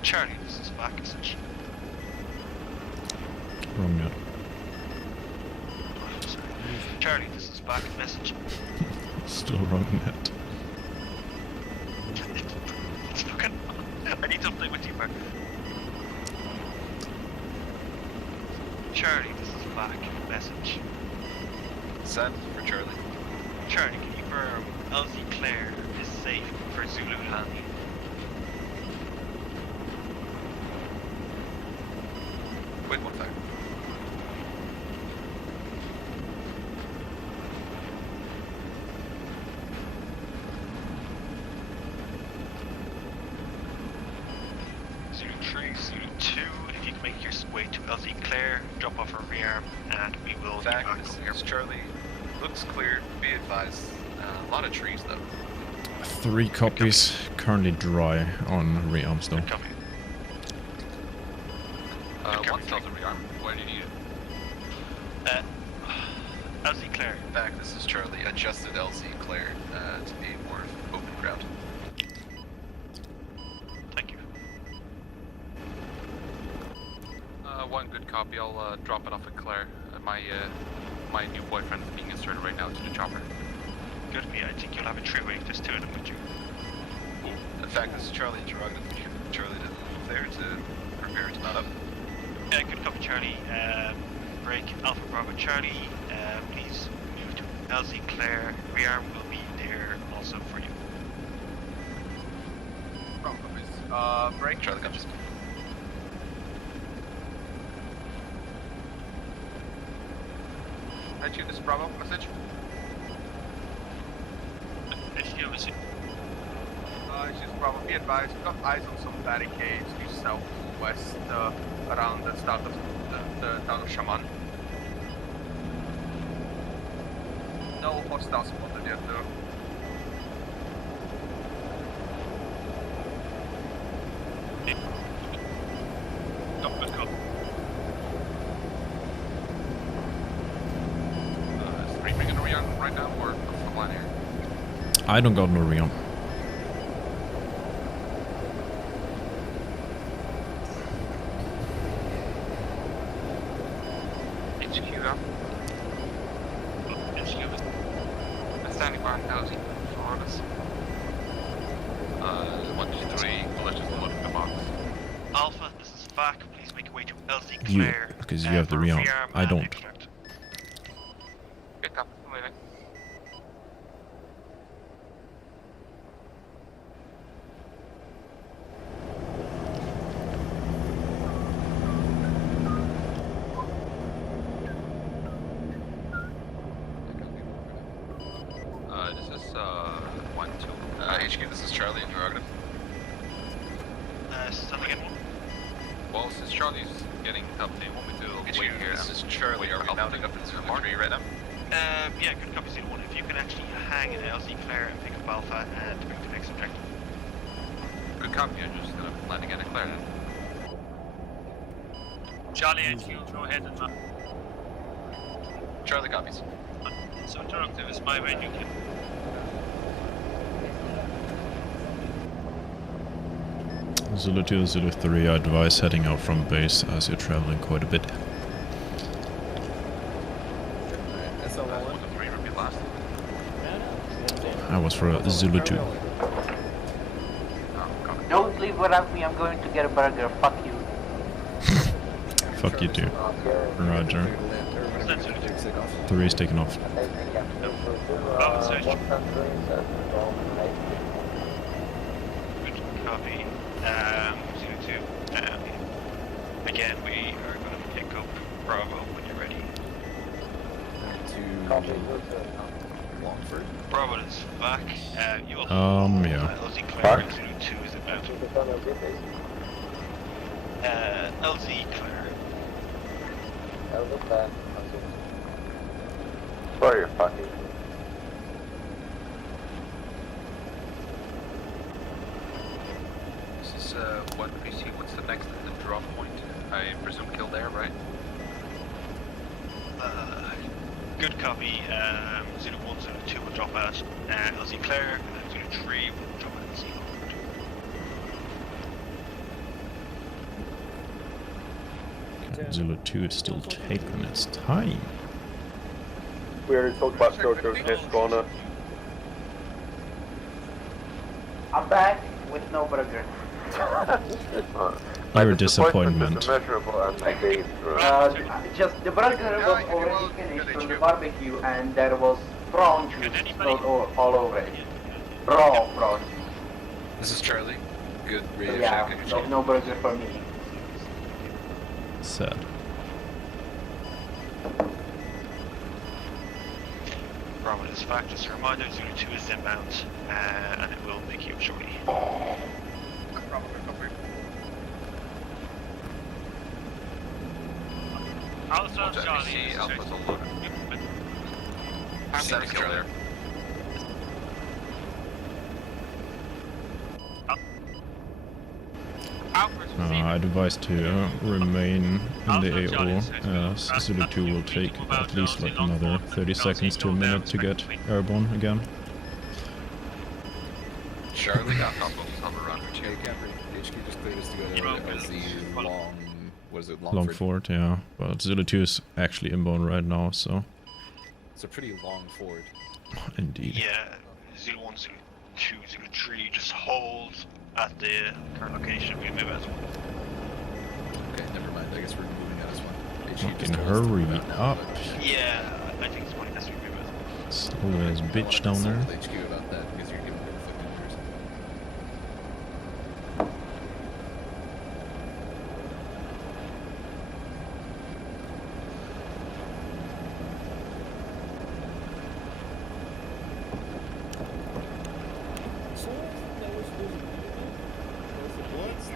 Charlie, this is back message. Wrong net. Charlie, this is back message. Still wrong net. It's fucking... I need to play with you, Mark. Charlie, this is back message. Send for Charlie. Charlie, can you confirm LZ Claire is safe for Zulu landing? Wait 1 second. Zulu 3, Zulu 2, if you can make your way to LZ Claire, drop off her rearm, and we will In fact, this is Charlie. Looks clear, be advised. A lot of trees though. 3 copies, currently dry on rearms though. Copy. One stealth and rearm. Where do you need it? LZ Claire. In fact, this is Charlie. Adjusted LZ Claire to be more open ground. Thank you. One good copy, I'll drop it off at Claire. My new boyfriend is being inserted right now to the chopper. Good to me, I think you'll have a three-way if there's 2 of them with you. In fact, this is Charlie interrogative. Charlie didn't move there to repair to that up. Yeah, good copy, Charlie. Break Alpha Bravo Charlie. Please move to LZ Claire. Rearm will be there also for you. Wrong copies. Break. Charlie copies. HQ, this is Bravo. Message. HQ, message. This is Bravo. Be advised, we've got eyes on some barricades due southwest around the start of the town of Shaman. No hostiles spotted yet, though. I don't got no rearm. HQ up. HQ is standing by housing for us. 1, 2, 3, let's just load the box. Alpha, this is Vac. Please make your way to LZ You, Claire. because you have the rearm. I don't. Pick up, moving. This is 1, 2. HQ, this is Charlie, interrogative. Something again. Well, since Charlie's getting up, they want me to wait here. And this is Charlie. Are we mounting up in 3 right now? Yeah, good copy, 01. If you can actually hang in LZ Claire and pick up Alpha and bring the next objective. Good copy. I'm just gonna landing at a Claire now. Charlie HQ, go ahead and map. Charlie copies. So interactive is my way, you can. Zulu 2, Zulu 3, I advise heading out from base as you're traveling quite a bit. I was for Zulu 2. Don't leave without me, I'm going to get a burger, fuck you. Fuck you too. Roger. 3 is taken off. Good copy. 02. Again, we are going to pick up Bravo when you're ready. Bravo is back. You will yeah. LZ Claire 02 is about. LZ Claire. Where are you fucking? This is 1 PC. What's the next drop point? I presume Kildare, right? Good copy. 01, 02 will drop out LZ Claire, and then 03 will drop out LZ Claire. Zulu 2 is still taking its time. We already talked about Jojo's next corner. I'm back with no burger. Your disappointment. Just the burger was already finished from the barbecue and there was prawn juice all over it. Raw prawn. This is Charlie. Good radio yeah, check. no burger for me. Sad. Bravo is back. Just a reminder, 02 is inbound, and it will make you up shortly. Alpha, Charlie. Alpha's all loaded. Set Charlie. I'd advise to remain in the AO, as Zulu 2 will take at least like another 30 seconds to a minute to get airborne again. Charlie got on the run. HQ just cleared us to go to LZ long, what is it, Longford, yeah. But Zulu 2 is actually inbound right now, so... It's a pretty long ford. Indeed. Yeah, 01, 02, 03, just hold at the current location. We move as well. Okay, never mind. I guess we're moving that as one. Fucking hurry up. Yeah, I think it's one has to be moved. Slow as bitch down there. HQ about that because you're giving conflicting orders.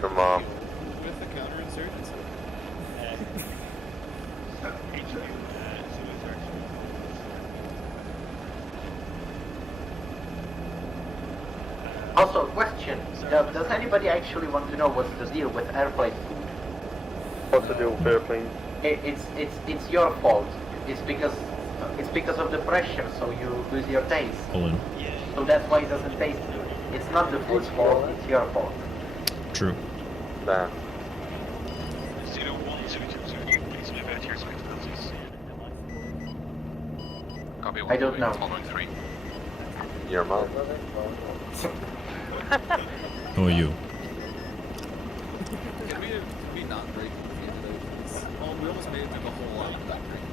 Come on. With the counterinsurgency. Also, question: does anybody actually want to know what's the deal with airplane food? What's the deal with airplanes? It's your fault. It's because of the pressure, so you lose your taste. All in. So that's why it doesn't taste good. It's not the food's fault. It's your fault. True. Nah. 01, please move out here so I can see. Copy I don't know. Following 3. Your mom. Or you. Can we not break the introductions? Oh, we almost made it through the whole line without breaking.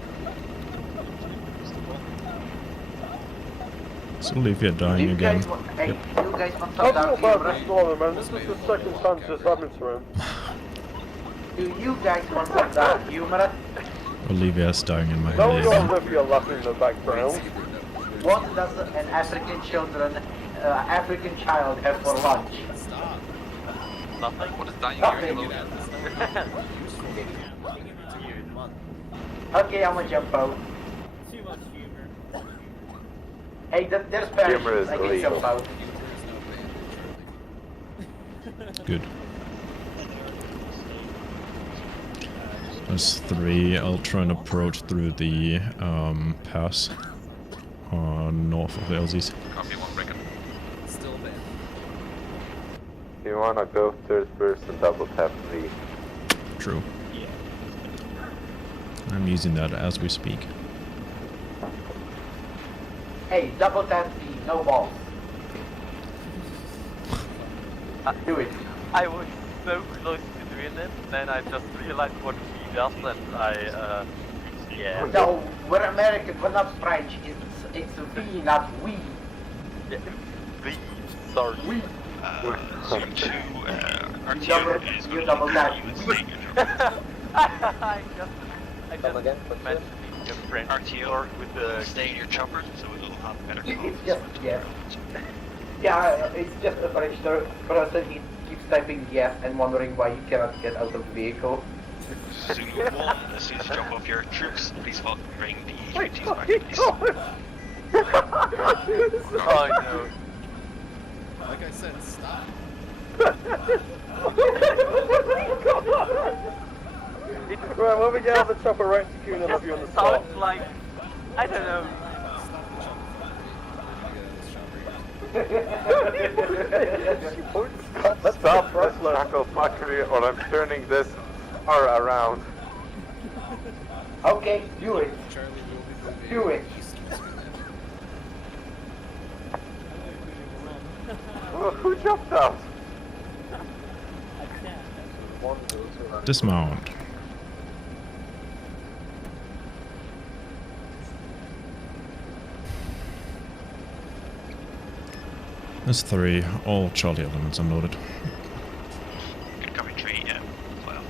So Olivia dying again. You guys want I some feel dark bad humor? for Storm, man. This is the second time this happens to him. Do you guys want some dark humor? Olivia's dying in my No, head we don't again. Olivia laughing in the background. What does an African child have for lunch? Stop. Nothing? What is that? Nothing. Okay, I'm gonna jump out. Too much humor. Hey, there's Humor is parachutes. I can illegal. jump out. Good. There's 3. I'll try and approach through the pass north of the LZs. Copy 1, break it. Still bad. You wanna go third first and double tap Z. True. I'm using that as we speak. Hey, double tap C, no balls. Do it. I was so close to doing it, then I just realized what he does, and I, yeah. No, we're American, we're not French. It's V, not we. V, sorry. We. Zoom 2, RTO is You double tap. I just Come again? mentioned the French RTO with the stay in your chopper so it'll have better comms. It's just, yeah. Yeah, it's just a French person. He keeps typing yes and wondering why he cannot get out of the vehicle. Zulu 1, as soon as you drop off your troops, please bring the HVTs back, please. Oh no. Like I said, stop. Right, when we get out of the chopper right to Kuhn, I'll have you on the spot. Sounds like, I don't know. Stop, wrestler. Tackle fuckery, or I'm turning this R around. Okay, do it. Do it. Who jumped out? Dismount. There's 3. All Charlie elements unloaded. Good copy 3, yeah. Well.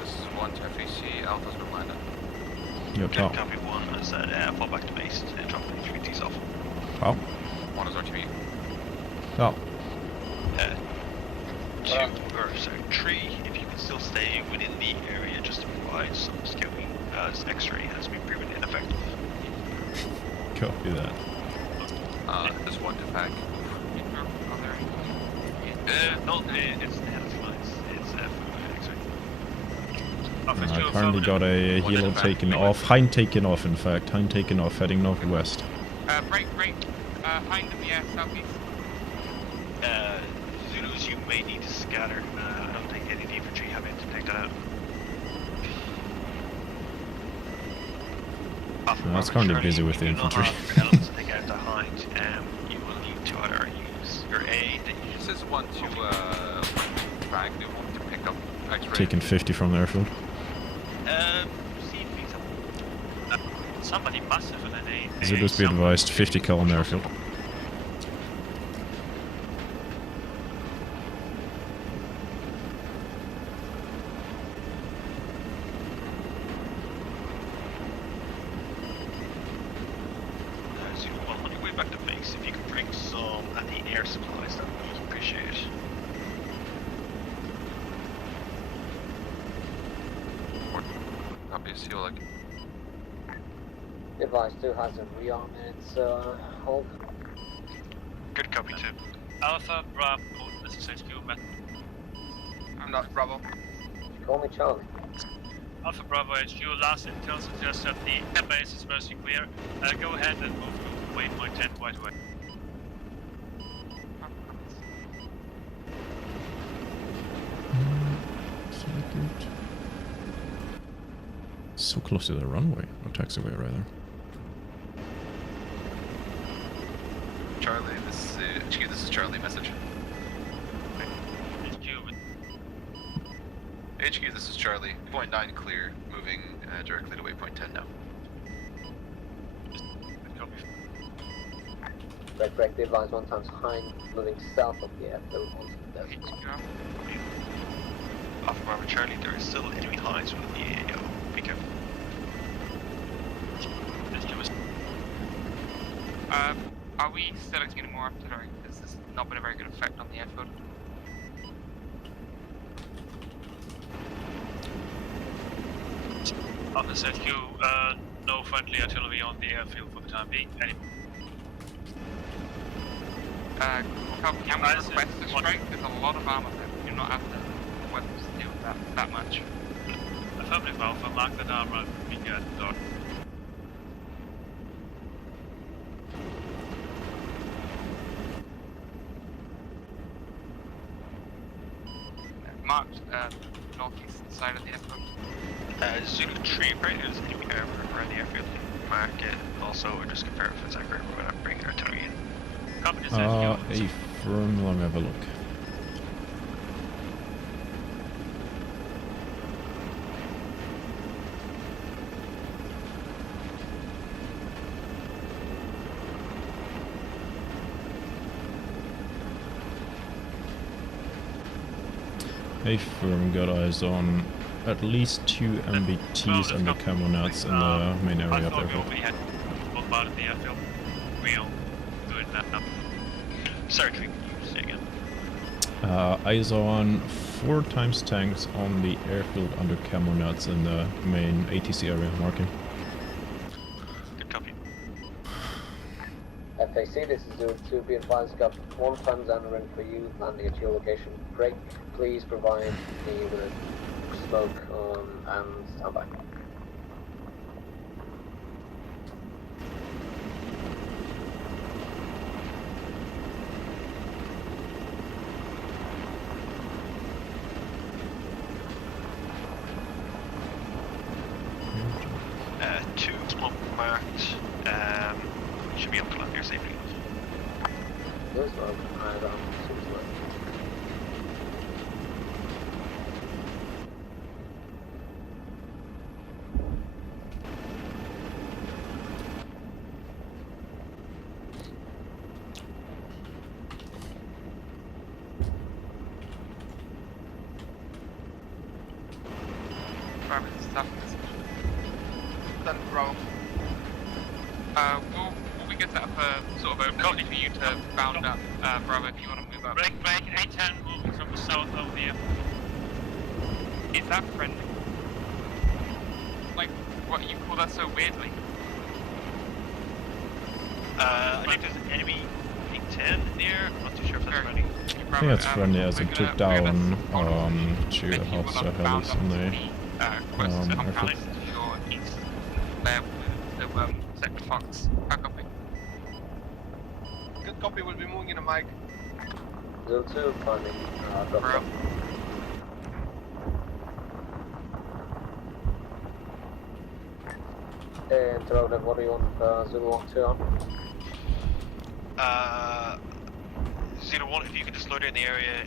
This is 1 to FAC, Alpha's reminder. Yo, Good top. copy 1, I said fall back to base and drop the HVTs off. How? 1 is RTB. Oh. 3, if you can still stay within the area just to provide some scouting, as X-ray has been proven ineffective. Copy that. There's 1 to pack. No, it's the healthy lines. It's X-ray. I currently got a helo taken off. Hind taken off, in fact. Hind taken off, heading northwest. Break. Hind in the air, southeast. Zulus, you may need to scatter. I don't think any of the infantry have it to take that out. I was kind of busy with the infantry. Elements to take out the Hind. You will need to either use your A, then you This is 1 to Frag. They want to pick up taking 50 from the airfield. Somebody massive and then a Zulus be advised, 50 cal on the airfield. On your way back to base, if you could bring some anti-air supplies, that would be appreciated. Obviously, you'll like. Advice 2 has a rearmament hold. Good copy, too. Alpha, Bravo, this is HQ, I'm not Bravo. Call me Charlie. Alpha Bravo HQ, last intel suggests that the air base is mostly clear. Go ahead and move to waypoint 10 right away. So close to the runway, or taxiway rather. Charlie, this is HQ, this is Charlie, message. HQ, this is Charlie. Point 9 clear, moving directly to waypoint 10 now. Break the advise 1 times behind, moving south of the airfield onto the desert. Alpha Bravo Charlie, there is still enemy highs with the AAO. Be careful. Are we still getting more artillery? Because this has not been a very good effect on the airfield. On the HQ, no friendly artillery on the airfield for the time being. Can we request a strike? There's a lot of armor there. We do not have the weapons to deal with that much. Affirmative Alpha, mark that armor, we get dot. Marked northeast side of the airfield. Zulu 3, apparently there's enemy armor around the airfield. Mark it. Also, just confirm if it's accurate, we're gonna bring artillery in. Copy this A firm, let me have a look. A firm, got eyes on at least 2 MBTs under camo nuts in the main area up there. Bombarded the airfield. Real good now. Sorry, can you say again? Eyes on 4 times tanks on the airfield under camo nuts in the main ATC area marking. Good copy. FAC, this is Zero 2, be advised, got 1 ton Xanarin for you, landing at your location. Break, please provide me with smoke and standby. Two smoke marked. Should be able to land here safely. No smoke, I don't see smoke. Done, Bravo. Will we get that up sort of open for you to bound up Bravo if you want to move up? Break, A10 moving from the south over the airfield. Is that friendly? Like, what, you call that so weirdly? I think there's an enemy A10 in the air. I'm not too sure if that's friendly. I think it's friendly as it took down 2 Hofstra helis in the airfield. Sector Fox. How copy? Good copy, we'll be moving in a mic. Zero 2, finding Bro. And throw that, what do you want Zulu 1 2 on? 01, if you can just loiter in the area,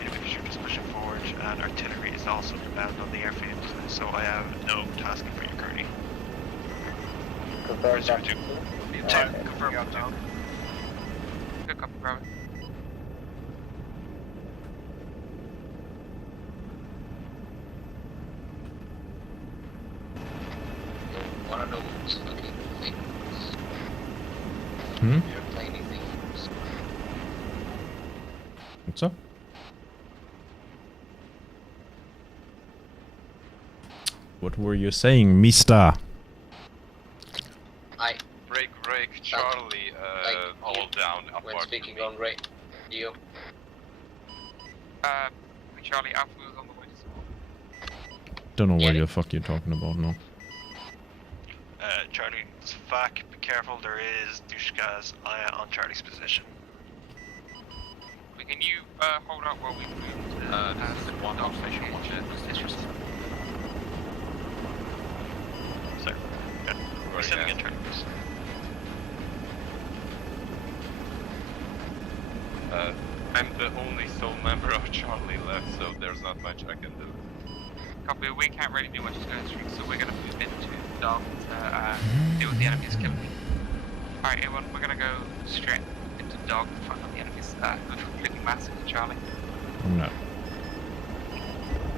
individuals are just pushing forward, and artillery is also inbound on the airfield, so I have no tasking for you currently. Confirm back to 2. Confirm out 2. Good copy, Bravo. One of those looking things. Hmm? Tiny things. What's up? What were you saying, mister? Break, Charlie, hold down. When speaking on radio. Charlie, Alpha was on the way to spawn. Don't know what the fuck you're talking about, no. Charlie, it's FAC, be careful, there is Dushka's on Charlie's position. Can you hold up while we move to this is one off station, watch it. Sir, good. We're sending in turn. I'm the only sole member of Charlie left, so there's not much I can do. Copy, we can't really do much to go through, so we're going to move into the dark to deal with the enemy's killing. Alright, everyone, we're going to go straight into the dark to find out the enemy's completely massive Charlie. I'm not.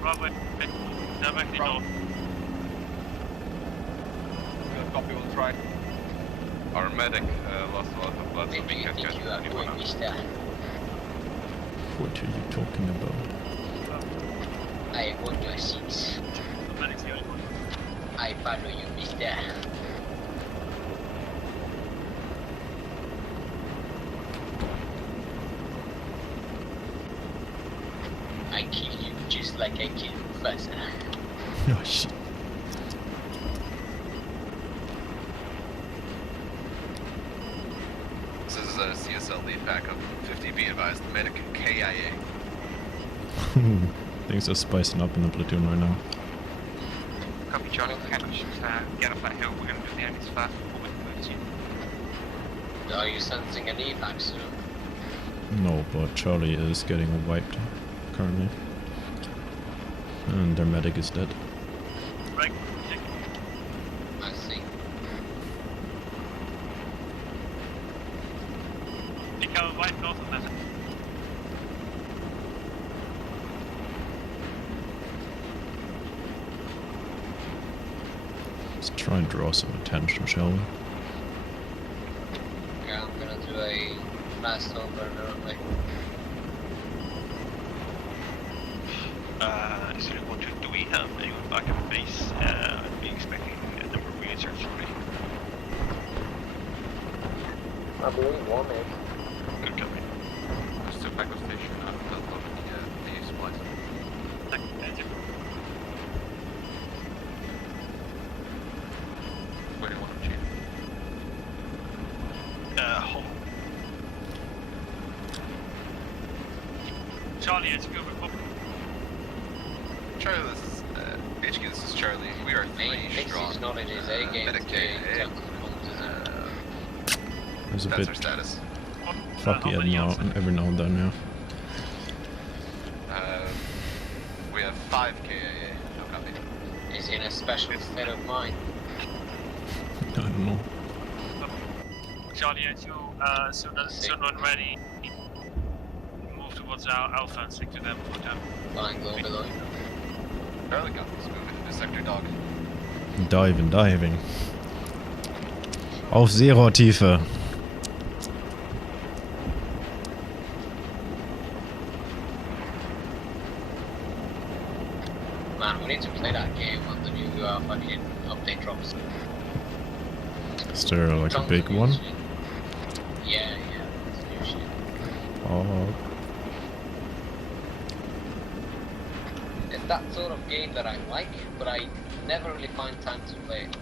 Bravo, directly north. Good copy, we'll try. Our medic lost a lot of blood, so we can't get anyone else. What are you talking about? I want your seats. I follow you, mister. I kill you just like I killed Mufasa. Oh shit. This is a CSL lead backup. 50B advised, medic KIA. Things are spicing up in the platoon right now. Copy, Charlie, we can't just get up that hill. We're going to do the enemy's fast before we can move to you. Are you sensing an evac soon? No, but Charlie is getting wiped currently. And their medic is dead. Right. I see. You come right north of that. Let's try and draw some attention, shall we? Yeah, I'm gonna do a fast over the runway. Do we have anyone back at base? I'd be expecting a number of units shortly. I believe one is. Good copy. Just to back up station after the supplies. Where do you want to cheat? Home. Charlie, it's good. Charlie, this is HQ, this is Charlie. We are 3 strong. His knowledge is A game. Medic KIA. There's a That's bit our status. fucky every now and then, We have 5 KIA. No copy. Is in a special state of mind. I don't know. Charlie, soon when ready, move towards our Alpha and stick to them for them. Flying low below. Charlie got this moving into sector dog. Diving. Auf Seerohrtiefe. Man, we need to play that game when the new fucking update drops. Is there like a big one? Yeah, it's new shit. Oh. It's that sort of game that I like, but I never really find time to play it.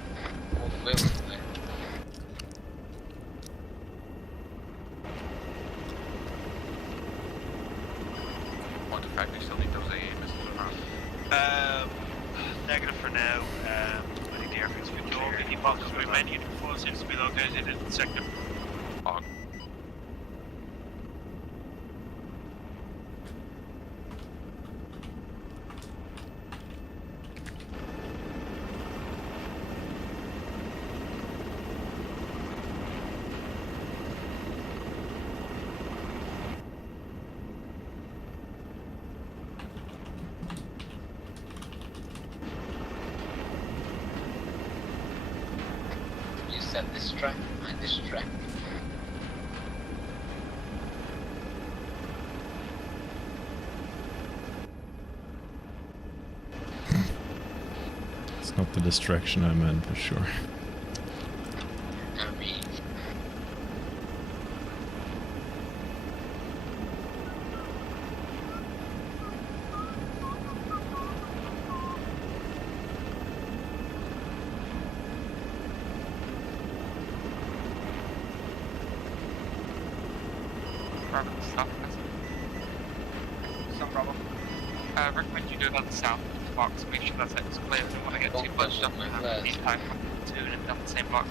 Or the will to play it. What the fact we still need those AA missiles around? Negative for now. I think the airfield's been cleared. Any boxes remain unit 4 seems to be located in the sector. said distract, I distract. It's not the distraction I meant, for sure. I mean... Some problem. Recommend you go down the south box, make sure that's clear. I don't want to get too bunched up and these guys two and end up in the same box.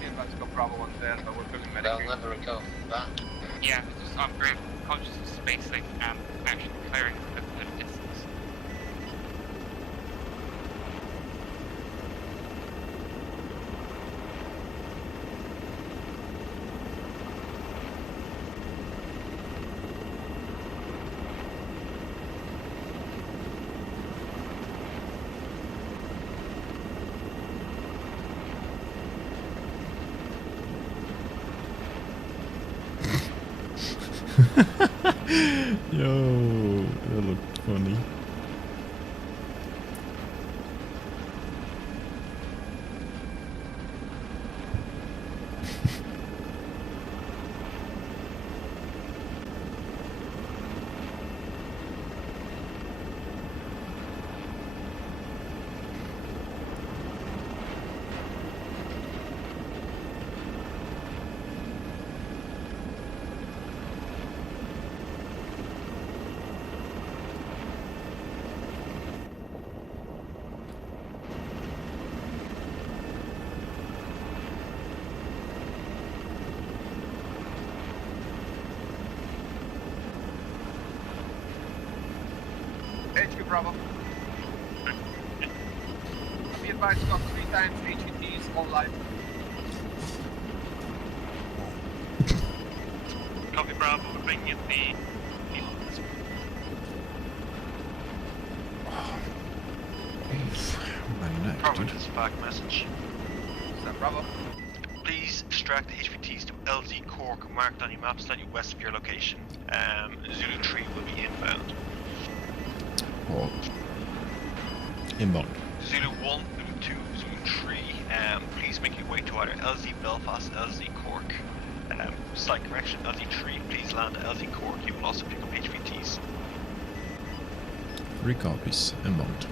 Yeah, let's go Bravo 1 there, but we're building medic. They'll never recover from that. Yeah, it's just, I'm very conscious of spacing and actually clearing a good distance. Yo, that looked funny. HQ Bravo. Be advised, got 3 times HVTs online. Copy Bravo, we're bringing in the... Forward this back message. Bravo. Please distract the HVTs to LZ Cork marked on your map slightly west of your location. Zulu 3 will be inbound. Oh. Inbound. Zulu 1, Zulu 2, Zulu 3, please make your way to either LZ Belfast, LZ Cork. Slight correction, LZ 3, please land at LZ Cork. You will also pick up HVTs. 3 copies. Inbound.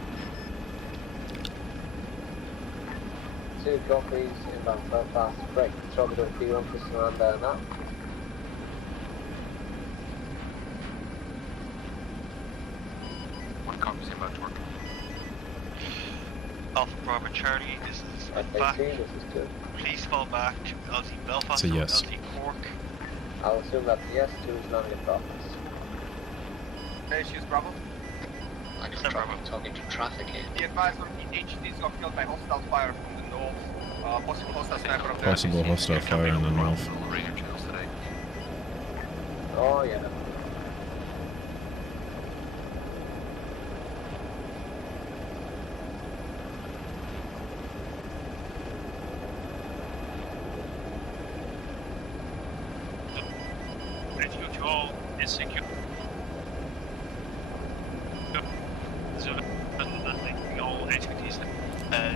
2 copies, inbound Belfast, break control with P1 for surround there now. Alpha Bravo Charlie, this is back. This is 2. Please fall back to LZ Belfast It's a or yes. LZ Cork. I'll assume that's yes, 2 is landing in Belfast. Issues Bravo. I'm talking to traffic here. The advised on HVTs got killed by hostile fire from the north. Possible hostile sniper up there. Possible hostile fire in the north. Oh yeah. HQ to all is secure. Zulu, all HQTs.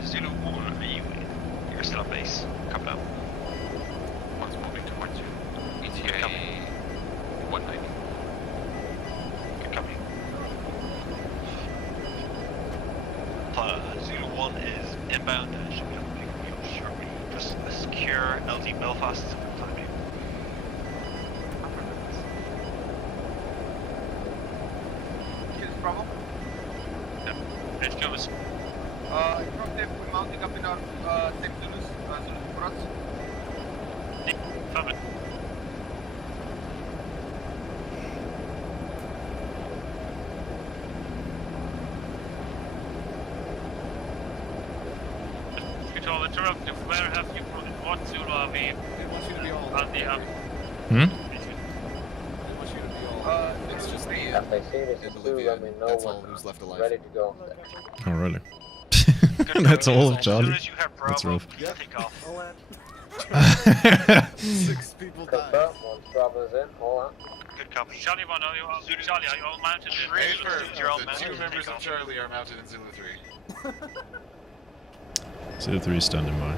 Zulu 1, are you in? You're still on base. Come down. One's moving towards you. ETA 190. Good copy. Zulu 1 is inbound and should be able to pick up you shortly. Just secure LZ Belfast. Bravo. HQ is... from them mounting up in our same Zulus, Zulu for us. Cover. Control interrupted. Where have you put in what Zulu RV? They want you to be all On the up. It's just me If they see this is 2, let me know that's when all who's left alive. ready to go. Oh, really? That's all of Charlie. As soon as you have Bravo, That's rough. take off. 6 people died. Once Bravo's in, hold on. Good copy. Charlie 1, are you all mounted? You're all The mounted. 2 members Take of off. Charlie are mounted in Zulu 3. Zulu 3 standing by.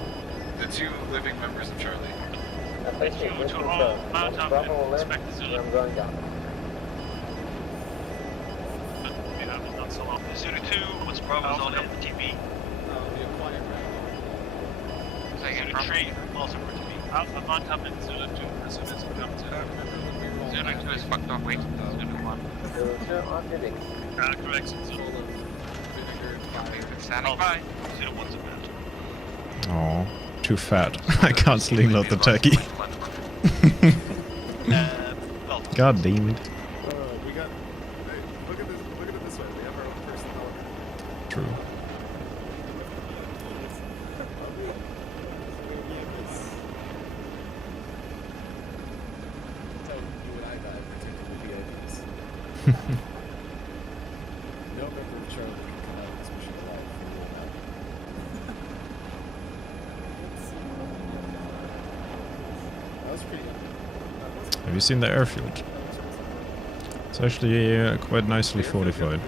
The 2 living members of Charlie. To all mount up and inspect the Zulu. I'm going down. We have not so long. Zulu 2, once Bravo's on the TV. Zulu 3, also for TV. Alpha mount up in Zulu 2 as soon as we come to. Zulu 2 is fucked off, wait. Zulu 1. Zulu 2 on duty. Correction, Zulu. Standing by. Zulu 1's about. Oh, too fat. I can't sling out the turkey. God damn it. We got. Hey, look at it this way. We have our own personality. True. No member of Charlie can come out of this mission alive. That was pretty good. Have you seen the airfield? It's actually quite nicely fortified.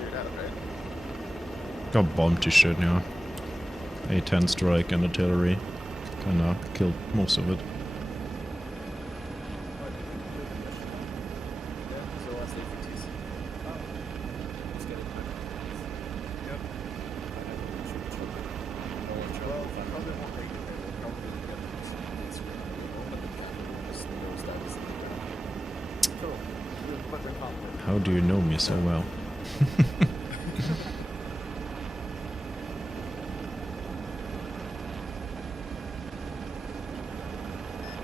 Got bombed to shit, yeah. A-10 strike and artillery. Kinda killed most of it. How do you know me so well?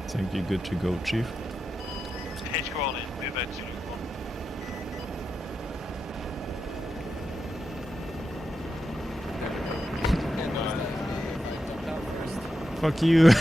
Think you're good to go, Chief? HQ all in, we're about Zulu 1. Fuck you!